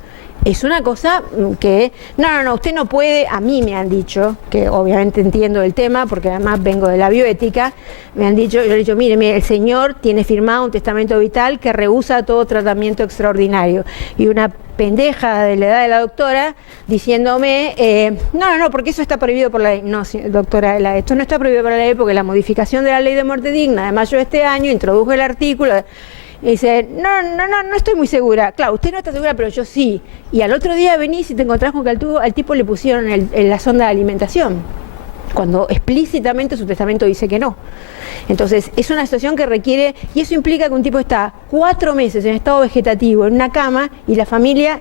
es una cosa que, no, usted no puede. A mí me han dicho, que obviamente entiendo el tema, porque además vengo de la bioética, me han dicho, yo le he dicho, mire, el señor tiene firmado un testamento vital que rehúsa todo tratamiento extraordinario. Y una pendeja de la edad de la doctora diciéndome, no, porque eso está prohibido por la ley. No, doctora, esto no está prohibido por la ley, porque la modificación de la ley de muerte digna de mayo de este año introdujo el artículo. Y dice, no estoy muy segura. Claro, usted no está segura, pero yo sí. Y al otro día venís y te encontrás con que al tipo le pusieron la sonda de alimentación. cuando explícitamente su testamento dice que no. Entonces, es una situación que requiere, y eso implica que un tipo está 4 meses en estado vegetativo, en una cama, y la familia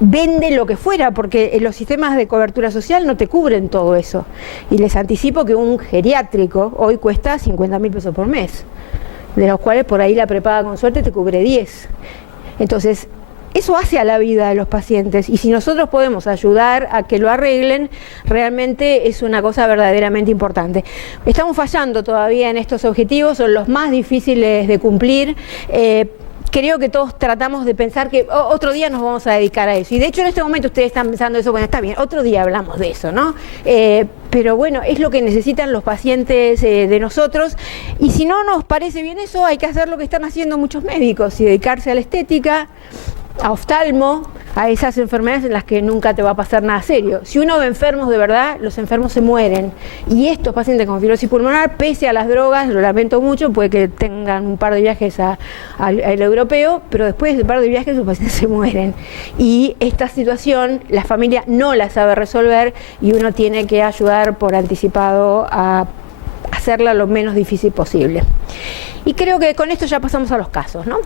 vende lo que fuera, porque los sistemas de cobertura social no te cubren todo eso. Y les anticipo que un geriátrico hoy cuesta 50.000 pesos por mes, de los cuales por ahí la prepaga con suerte te cubre 10. Entonces, eso hace a la vida de los pacientes, y si nosotros podemos ayudar a que lo arreglen, realmente es una cosa verdaderamente importante. Estamos fallando todavía en estos objetivos, son los más difíciles de cumplir. Creo que todos tratamos de pensar que otro día nos vamos a dedicar a eso. Y de hecho en este momento ustedes están pensando eso, bueno, está bien, otro día hablamos de eso, ¿no? Pero bueno, es lo que necesitan los pacientes de nosotros. Y si no nos parece bien eso, hay que hacer lo que están haciendo muchos médicos y dedicarse a la estética, a oftalmo, a esas enfermedades en las que nunca te va a pasar nada serio. Si uno ve enfermos de verdad, los enfermos se mueren. Y estos pacientes con fibrosis pulmonar, pese a las drogas, lo lamento mucho, puede que tengan un par de viajes al europeo, pero después de un par de viajes sus pacientes se mueren. Y esta situación, la familia no la sabe resolver, y uno tiene que ayudar por anticipado a hacerla lo menos difícil posible. Y creo que con esto ya pasamos a los casos, ¿no?